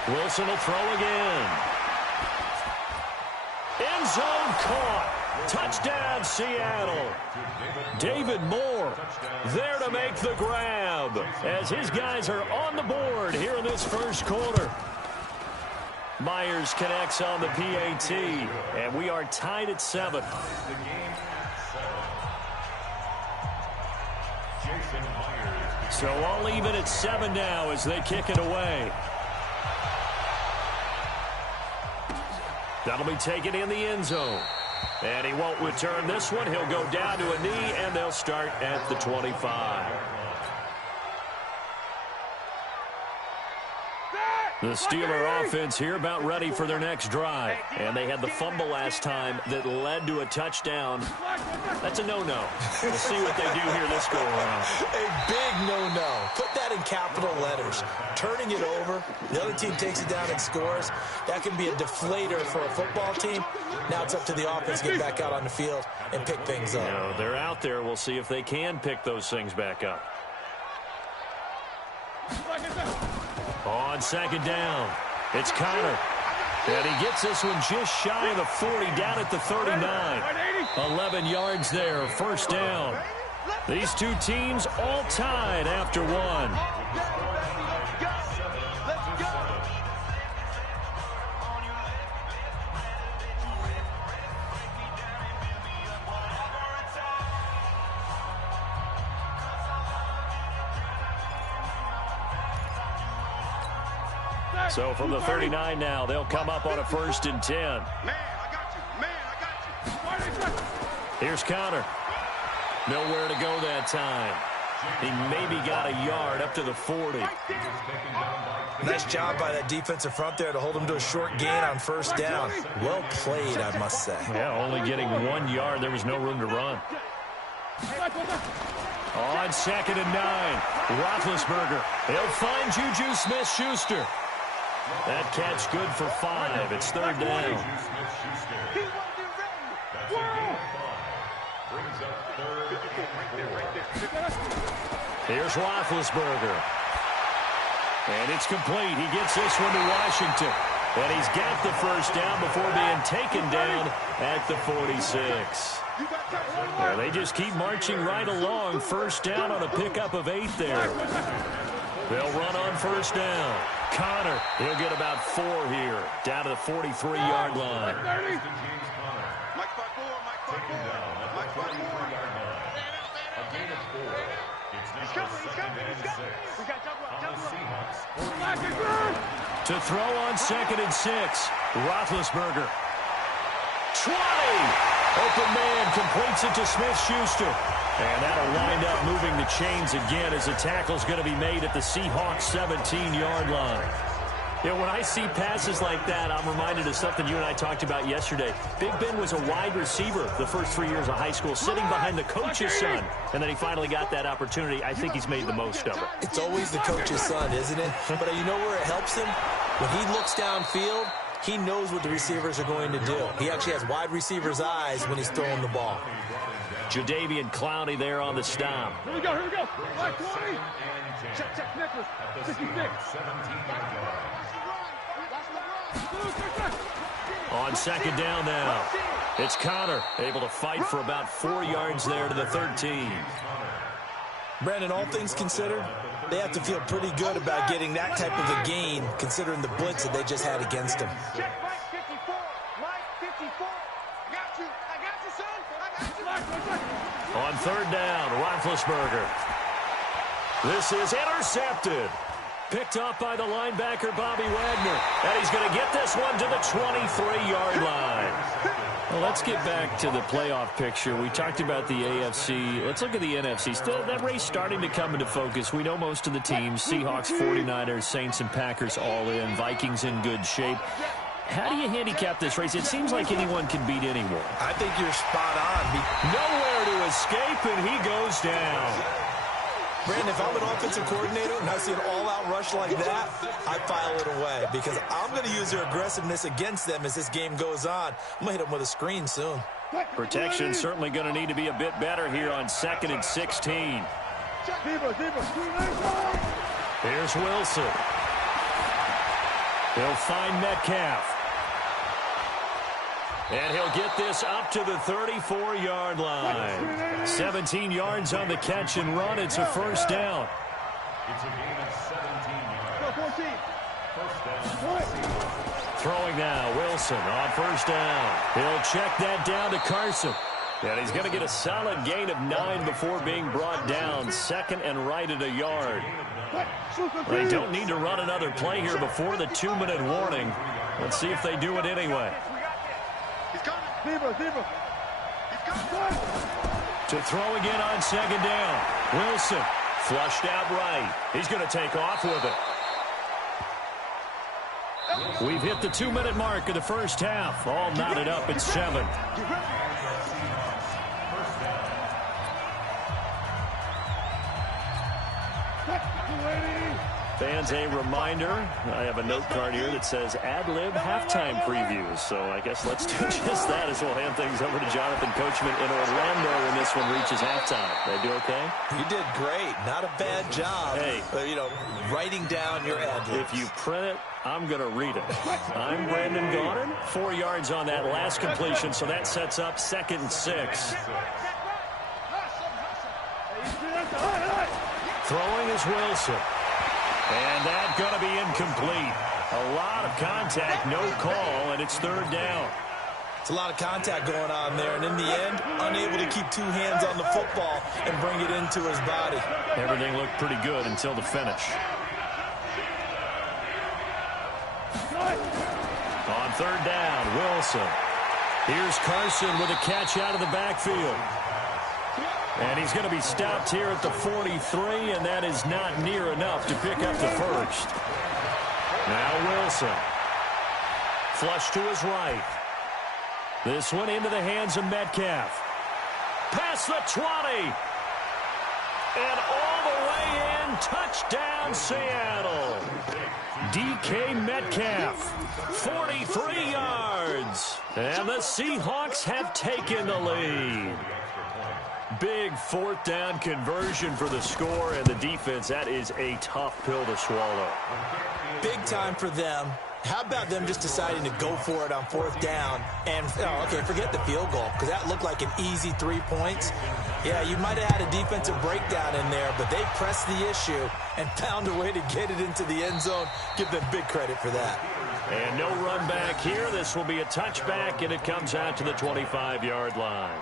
Wilson will throw again. End zone caught. Touchdown, Seattle. David Moore there to make the grab as his guys are on the board here in this first quarter. Myers connects on the PAT, and we are tied at 7. So all even at 7 now as they kick it away. That'll be taken in the end zone. And he won't return this one. He'll go down to a knee, and they'll start at the 25. The Steeler offense here about ready for their next drive. And they had the fumble last time that led to a touchdown. That's a no-no. We'll see what they do here this go-around. A big no-no. Put that in capital letters. Turning it over, the other team takes it down and scores. That can be a deflator for a football team. Now it's up to the offense to get back out on the field and pick things up. You know, they're out there. We'll see if they can pick those things back up. On second down, it's Connor. And he gets this one just shy of the 40, down at the 39. 11 yards there, first down. These two teams all tied after one. So from the 39 now, they'll come up on a 1st and 10. Man, I got you. Here's Connor. Nowhere to go that time. He maybe got a yard up to the 40. Nice job by that defensive front there to hold him to a short gain on 1st down. Well played, I must say. Yeah, only getting 1 yard. There was no room to run. On 2nd and 9, Roethlisberger. He'll find Juju Smith-Schuster. That catch good for 5. It's 3rd down. Here's Roethlisberger. And it's complete. He gets this one to Washington. And he's got the 1st down before being taken down at the 46. Well, they just keep marching right along. 1st down on a pickup of 8 there. They'll run on 1st down. Connor, he'll get about 4 here, down to the 43-yard line. To throw on 2nd and 6, Roethlisberger. 20! Open man completes it to Smith-Schuster. And that'll wind up moving the chains again as the tackle's going to be made at the Seahawks 17-yard line. You know, when I see passes like that, I'm reminded of something you and I talked about yesterday. Big Ben was a wide receiver the first 3 years of high school, sitting behind the coach's son. And then he finally got that opportunity. I think he's made the most of it. It's always the coach's son, isn't it? But you know where it helps him? When he looks downfield, he knows what the receivers are going to do. He actually has wide receivers' eyes when he's throwing the ball. Jadeveon Clowney there on the stop. Here we go. Like 20. Check, Nicholas. 66. On 2nd down now, it's Connor, able to fight for about 4 yards there to the 13. Brandon, all things considered, they have to feel pretty good about getting that type of a gain, considering the blitz that they just had against them. Check, Mike 54. Mike 54. I got you, son. On 3rd down, Roethlisberger. This is intercepted. Picked off by the linebacker, Bobby Wagner. And he's going to get this one to the 23-yard line. Well, let's get back to the playoff picture. We talked about the AFC. Let's look at the NFC. Still, that race starting to come into focus. We know most of the teams, Seahawks, 49ers, Saints, and Packers all in. Vikings in good shape. How do you handicap this race? It seems like anyone can beat anyone. I think you're spot on. Nowhere to escape, and he goes down. Brandon, if I'm an offensive coordinator and I see an all-out rush like that, I file it away because I'm going to use their aggressiveness against them as this game goes on. I'm going to hit them with a screen soon. Protection certainly going to need to be a bit better here on 2nd and 16. Here's Wilson. He'll find Metcalf. And he'll get this up to the 34-yard line. 17 yards on the catch and run. It's a 1st down. It's a gain of 17 yards. First down. Throwing now, Wilson on 1st down. He'll check that down to Carson. And he's going to get a solid gain of 9 before being brought down. 2nd and right at a yard. They don't need to run another play here before the 2-minute warning. Let's see if they do it anyway. To throw again on 2nd down. Wilson flushed out right. He's going to take off with it. We've hit the 2-minute mark of the first half. All knotted up at 7. Fans, a reminder, I have a note card here that says ad-lib halftime previews. So I guess let's do just that as we'll hand things over to Jonathan Coachman in Orlando when this one reaches halftime. Did I do okay? You did great. Not a bad job. Hey. Writing down your ad-libs. If you print it, I'm going to read it. I'm Brandon Gaudin. 4 yards on that last completion, so that sets up 2nd and 6. Throwing is Wilson. And that's going to be incomplete. A lot of contact, no call, and it's 3rd down. It's a lot of contact going on there, and in the end, unable to keep 2 hands on the football and bring it into his body. Everything looked pretty good until the finish. On 3rd down, Wilson. Here's Carson with a catch out of the backfield. And he's going to be stopped here at the 43, and that is not near enough to pick up the first. Now Wilson. Flush to his right. This one into the hands of Metcalf. Past the 20. And all the way in. Touchdown, Seattle. DK Metcalf. 43 yards. And the Seahawks have taken the lead. Big 4th down conversion for the score, and the defense, that is a tough pill to swallow. Big time for them. How about them just deciding to go for it on 4th down and, forget the field goal, because that looked like an easy 3 points. Yeah, you might have had a defensive breakdown in there, but they pressed the issue and found a way to get it into the end zone. Give them big credit for that. And no run back here. This will be a touchback, and it comes out to the 25-yard line.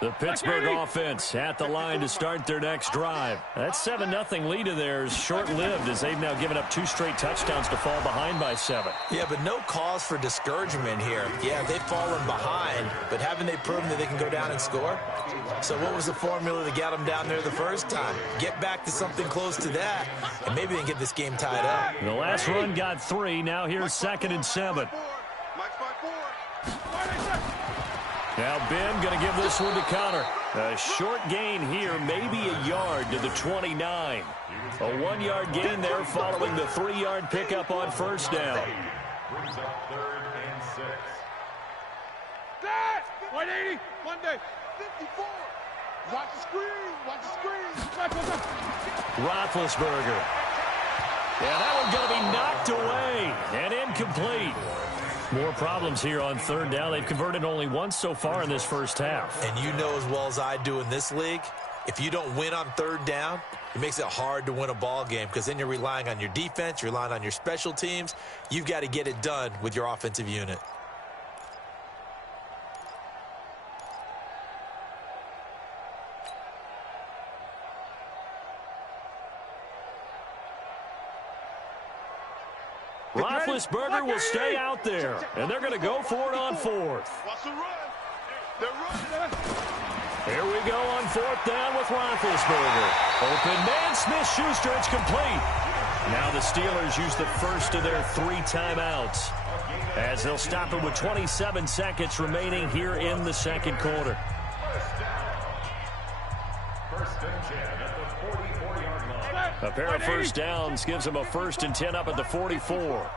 The Pittsburgh offense at the line to start their next drive. That 7-0 lead of theirs short-lived as they've now given up 2 straight touchdowns to fall behind by 7. Yeah, but no cause for discouragement here. Yeah, they've fallen behind, but haven't they proven that they can go down and score? So what was the formula that got them down there the first time? Get back to something close to that, and maybe they can get this game tied up. The last run got 3. Now here's 2nd and 7. Now Ben going to give this one to Connor. A short gain here, maybe a yard to the 29. A 1-yard gain there following the 3-yard pickup on 1st down. Brings up 3rd and 6. 180, Monday, 54. Watch the screen, watch the screen. Roethlisberger. Yeah, that one's going to be knocked away and incomplete. More problems here on 3rd down. They've converted only once so far in this first half. And you know as well as I do in this league, if you don't win on 3rd down, it makes it hard to win a ball game because then you're relying on your defense, you're relying on your special teams. You've got to get it done with your offensive unit. Roethlisberger will stay out there, and they're going to go for it on 4th. Watch the run. They're running. Here we go on 4th down with Roethlisberger. Open man, Smith-Schuster, it's complete. Now the Steelers use the first of their 3 timeouts as they'll stop it with 27 seconds remaining here in the 2nd quarter. First and 10 at the 44-yard line. A pair of first downs gives them a 1st and 10 up at the 44.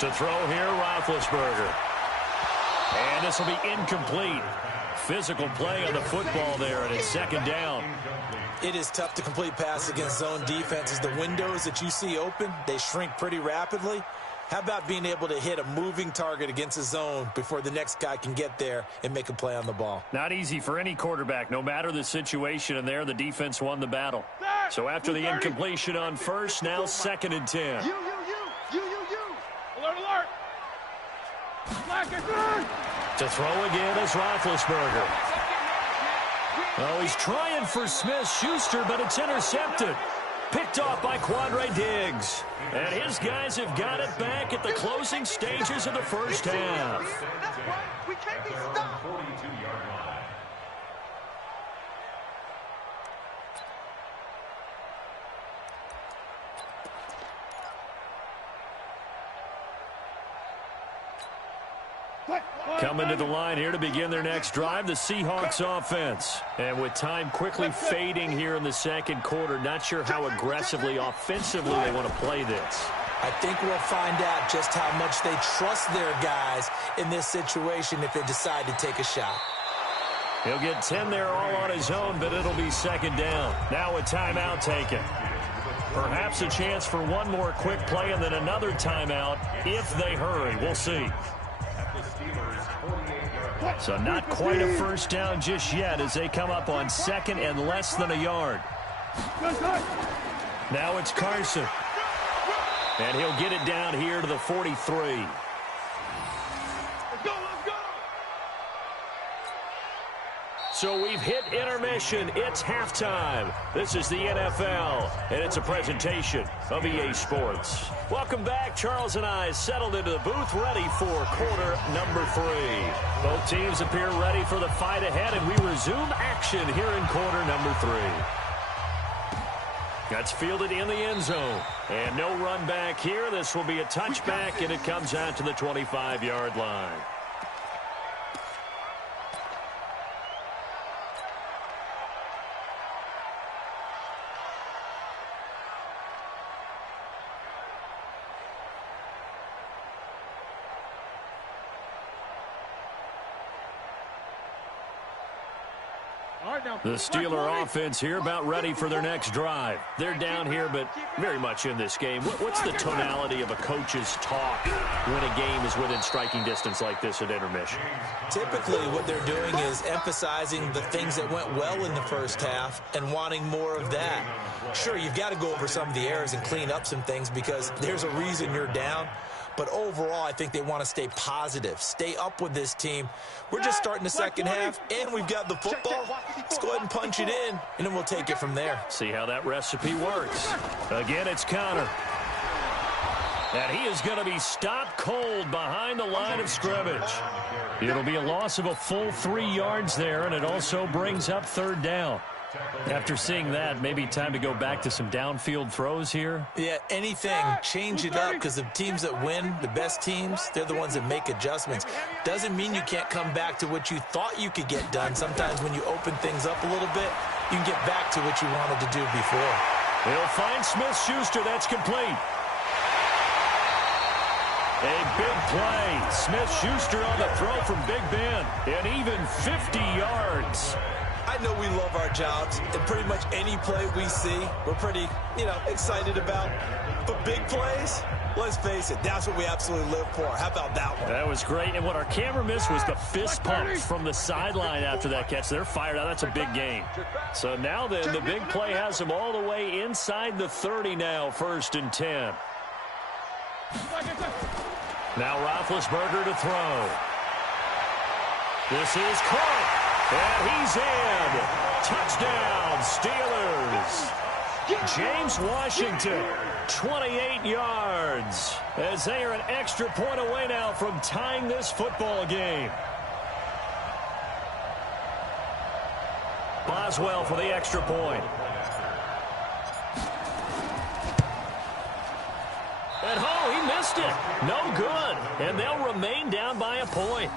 To throw here, Roethlisberger. And this will be incomplete. Physical play on the football there, and it's 2nd down. It is tough to complete passes against zone defenses. The windows that you see open, they shrink pretty rapidly. How about being able to hit a moving target against a zone before the next guy can get there and make a play on the ball? Not easy for any quarterback, no matter the situation, and there the defense won the battle. So after the incompletion on 1st, now 2nd and 10. You. Alert, alert. To throw again is Roethlisberger. Oh, he's trying for Smith-Schuster, but it's intercepted. Picked off by Quandre Diggs. And his guys have got it back at the closing stages of the first half. Coming to the line here to begin their next drive, the Seahawks offense. And with time quickly fading here in the second quarter, not sure how aggressively, offensively they want to play this. I think we'll find out just how much they trust their guys in this situation if they decide to take a shot. He'll get 10 there all on his own, but it'll be second down. Now a timeout taken. Perhaps a chance for one more quick play and then another timeout if they hurry. We'll see. So not quite a first down just yet as they come up on second and less than a yard. Now it's Carson. And he'll get it down here to the 43. So we've hit intermission. It's halftime. This is the NFL, and it's a presentation of EA Sports. Welcome back. Charles and I settled into the booth, ready for quarter number 3. Both teams appear ready for the fight ahead, and we resume action here in quarter number 3. That's fielded in the end zone. And no run back here. This will be a touchback, and it comes out to the 25-yard line. The Steeler offense here about ready for their next drive. They're down here, but very much in this game. What's the tonality of a coach's talk when a game is within striking distance like this at intermission? Typically, what they're doing is emphasizing the things that went well in the first half and wanting more of that. Sure, you've got to go over some of the errors and clean up some things because there's a reason you're down. But overall, I think they want to stay positive, stay up with this team. We're just starting the second half, and we've got the football. Let's go ahead and punch it in, and then we'll take it from there. See how that recipe works. Again, it's Conner. And he is going to be stopped cold behind the line of scrimmage. It'll be a loss of a full 3 yards there, and it also brings up third down. After seeing that, maybe time to go back to some downfield throws here. Yeah, anything. Change it up because the teams that win, the best teams, they're the ones that make adjustments. Doesn't mean you can't come back to what you thought you could get done. Sometimes when you open things up a little bit, you can get back to what you wanted to do before. He'll find Smith-Schuster. That's complete. A big play. Smith-Schuster on the throw from Big Ben. And even 50 yards. I know we love our jobs, and pretty much any play we see, we're pretty, excited about. But big plays, let's face it, that's what we absolutely live for. How about that one? That was great, and what our camera missed was the fist pumps from the sideline after that catch. They're fired out. That's a big game. So now then, the big play has them all the way inside the 30 now, 1st and 10. Now Roethlisberger to throw. This is caught. And he's in. Touchdown, Steelers. James Washington, 28 yards, as they are an extra point away now from tying this football game. Boswell for the extra point. And he missed it. No good. And they'll remain down by a point.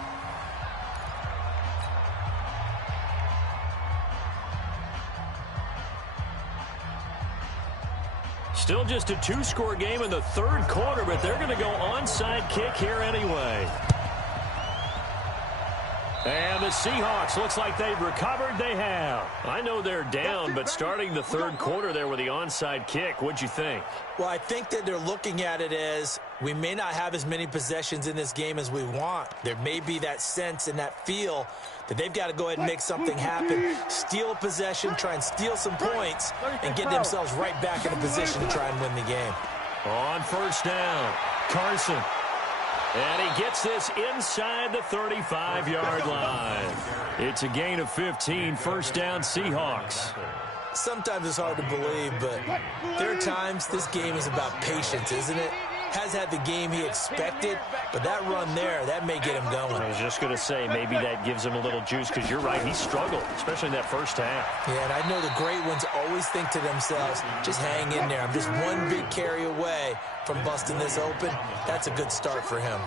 Still just a 2-score game in the third quarter, but they're going to go onside kick here anyway. And the Seahawks, looks like they've recovered. They have. I know they're down, but starting the third quarter there with the onside kick, what'd you think? Well, I think that they're looking at it as we may not have as many possessions in this game as we want. There may be that sense and that feel that they've got to go ahead and make something happen, steal a possession, try and steal some points, and get themselves right back in a position to try and win the game. On first down, Carson. And he gets this inside the 35-yard line. It's a gain of 15, first down Seahawks. Sometimes it's hard to believe, but there are times this game is about patience, isn't it? Has had the game he expected, but that run there, that may get him going. I was just going to say, maybe that gives him a little juice, because you're right, he struggled, especially in that first half. Yeah, and I know the great ones always think to themselves, just hang in there. I'm just one big carry away from busting this open. That's a good start for him.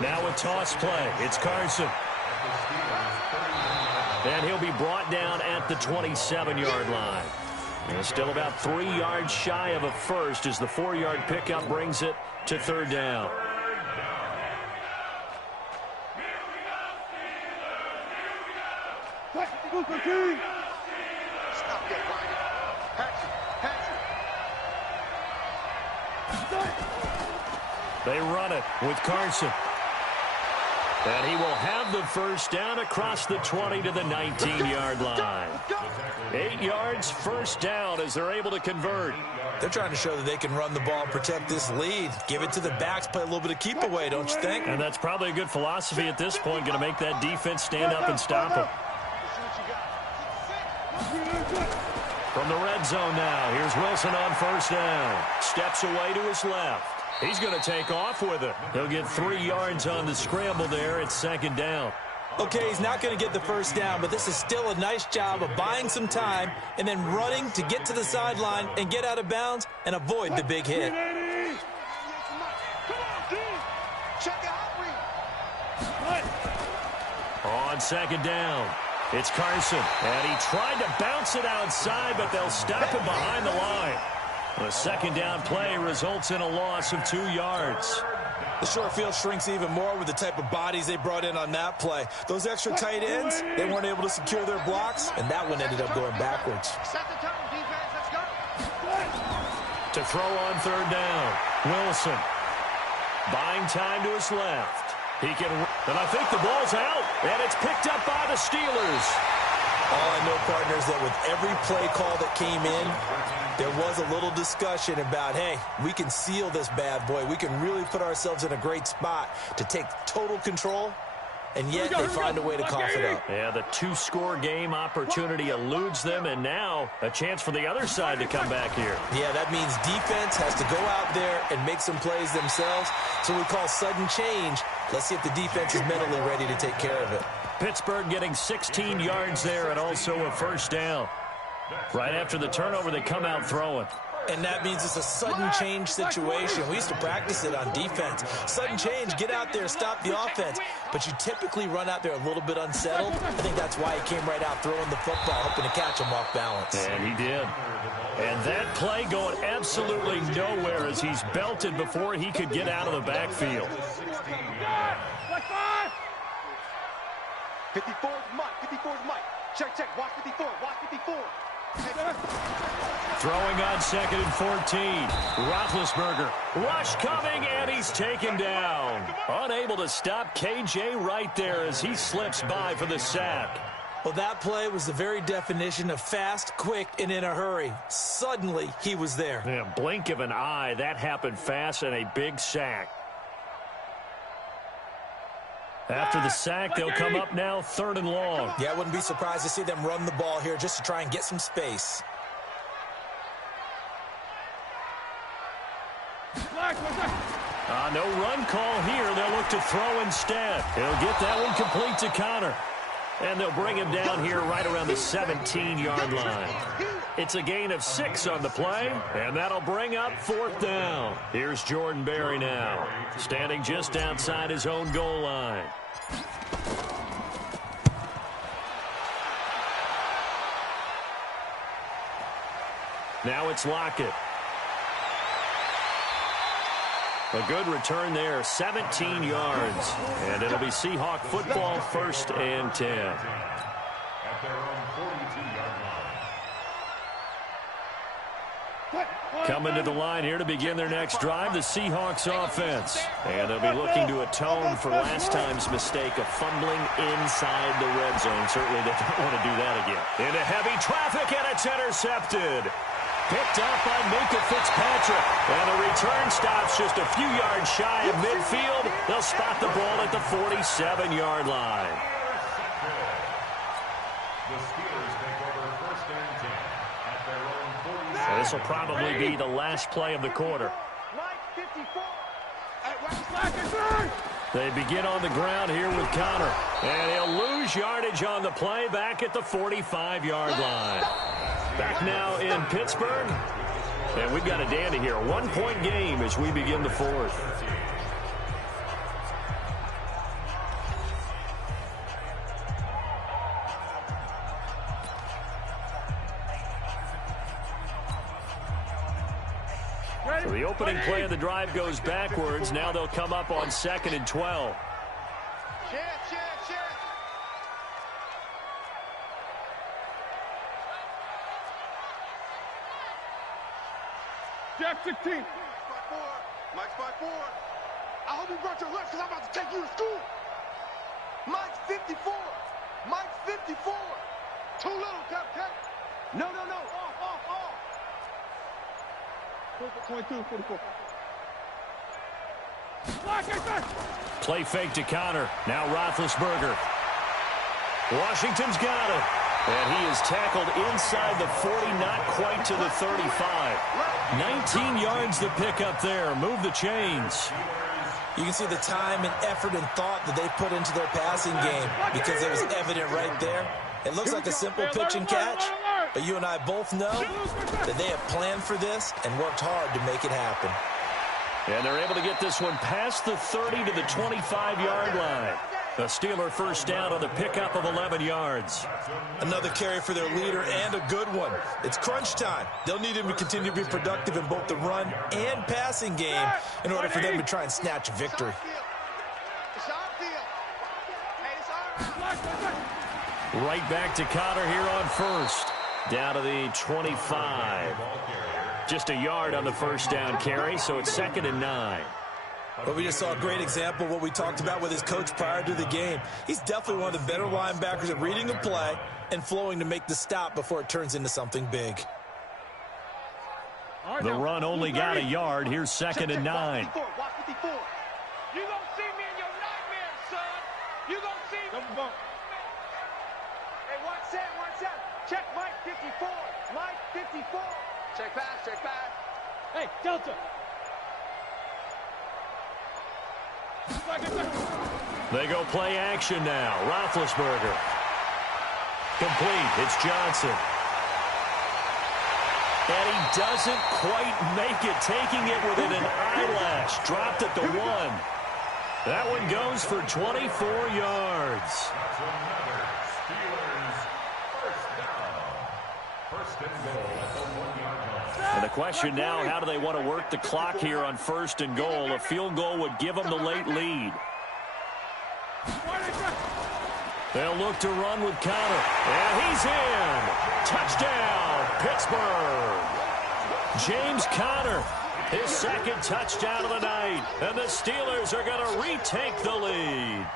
Now a toss play. It's Carson. And he'll be brought down at the 27-yard line. And still about 3 yards shy of a first as the 4-yard pickup brings it to third down. They run it with Carson. And he will have the first down across the 20 to the 19-yard line. 8 yards, first down as they're able to convert. They're trying to show that they can run the ball and protect this lead. Give it to the backs, play a little bit of keep away, don't you think? And that's probably a good philosophy at this point, going to make that defense stand up and stop them. From the red zone now, here's Wilson on first down. Steps away to his left. He's going to take off with it. He'll get 3 yards on the scramble there at second down. Okay, he's not going to get the first down, but this is still a nice job of buying some time and then running to get to the sideline and get out of bounds and avoid the big hit. On second down, it's Carson. And he tried to bounce it outside, but they'll stop him behind the line. The second down play results in a loss of 2 yards. The short field shrinks even more with the type of bodies they brought in on that play. Those extra tight ends, they weren't able to secure their blocks, and that one ended up going backwards. Set the tone, defense. Let's go. To throw on third down, Wilson. Buying time to his left. He can, and I think the ball's out, and it's picked up by the Steelers. All I know, partners, that with every play call that came in, there was a little discussion about, hey, we can seal this bad boy. We can really put ourselves in a great spot to take total control, and yet they find a way to cough it up. Yeah, the 2-score game opportunity eludes them, and now a chance for the other side to come back here. Yeah, that means defense has to go out there and make some plays themselves. So we call sudden change. Let's see if the defense is mentally ready to take care of it. Pittsburgh getting 16 yards there and also a first down. Right after the turnover, they come out throwing. And that means it's a sudden change situation. We used to practice it on defense. Sudden change, get out there, stop the offense. But you typically run out there a little bit unsettled. I think that's why he came right out throwing the football, hoping to catch him off balance. And he did. And that play going absolutely nowhere as he's belted before he could get out of the backfield. 54 is Mike. 54 is Mike. Check, check. Watch 54. Watch 54. Throwing on second and 14. Roethlisberger. Rush coming, and he's taken down. Unable to stop KJ right there as he slips by for the sack. Well, that play was the very definition of fast, quick, and in a hurry. Suddenly, he was there. Yeah, blink of an eye. That happened fast and a big sack. After the sack, they'll come up now third and long. Yeah, I wouldn't be surprised to see them run the ball here just to try and get some space. No run call here. They'll look to throw instead. He'll get that one complete to Connor. And they'll bring him down here right around the 17-yard line. It's a gain of 6 on the play, and that'll bring up fourth down. Here's Jordan Berry now, standing just outside his own goal line. Now it's Lockett. A good return there, 17 yards. And it'll be Seahawk football, 1st and 10. At their own 42-yard line. Coming to the line here to begin their next drive, the Seahawks offense. And they'll be looking to atone for last time's mistake of fumbling inside the red zone. Certainly they don't want to do that again. Into heavy traffic, and it's intercepted. Picked up by Minkah Fitzpatrick. And the return stops just a few yards shy of midfield. They'll spot the ball at the 47-yard line. The Steelers take over 1st and 10 at their own 47. This will probably be the last play of the quarter. They begin on the ground here with Connor. And he'll lose yardage on the play back at the 45-yard line. Back now in Pittsburgh. And we've got a dandy here. A 1-point game as we begin the fourth. So the opening play of the drive goes backwards. Now they'll come up on 2nd and 12. Jack 16. Mike's 5'4". I hope you brought your lunch because I'm about to take you to school. Mike's 54. Mike's 54. Too little, Cupcake. No. Off. 22, 44. Play fake to Connor. Now Roethlisberger. Washington's got it. And he is tackled inside the 40, not quite to the 35. 19 yards the pick up there. Move the chains. You can see the time and effort and thought that they put into their passing game because it was evident right there. It looks like a simple pitch and catch, but you and I both know that they have planned for this and worked hard to make it happen. And they're able to get this one past the 30 to the 25-yard line. A Steeler first down on the pickup of 11 yards. Another carry for their leader and a good one. It's crunch time. They'll need him to continue to be productive in both the run and passing game in order for them to try and snatch a victory. Right back to Connor here on first. Down to the 25. Just a yard on the first down carry, so it's 2nd and 9. Well, we just saw a great example of what we talked about with his coach prior to the game. He's definitely one of the better linebackers at reading a play and flowing to make the stop before it turns into something big. The run only got a yard. Here's 2nd and 9. You gonna see me in your nightmares, son. You gonna see me. Hey, watch that. Check Mike 54. Mike 54. Check back. Hey, Delta. They go play action now. Roethlisberger. Complete. It's Johnson. And he doesn't quite make it, taking it within an eyelash. Dropped at the 1. That one goes for 24 yards. And the question now, how do they want to work the clock here on 1st and goal? A field goal would give them the late lead. They'll look to run with Connor. And he's in. Touchdown, Pittsburgh. James Conner, his 2nd touchdown of the night. And the Steelers are going to retake the lead.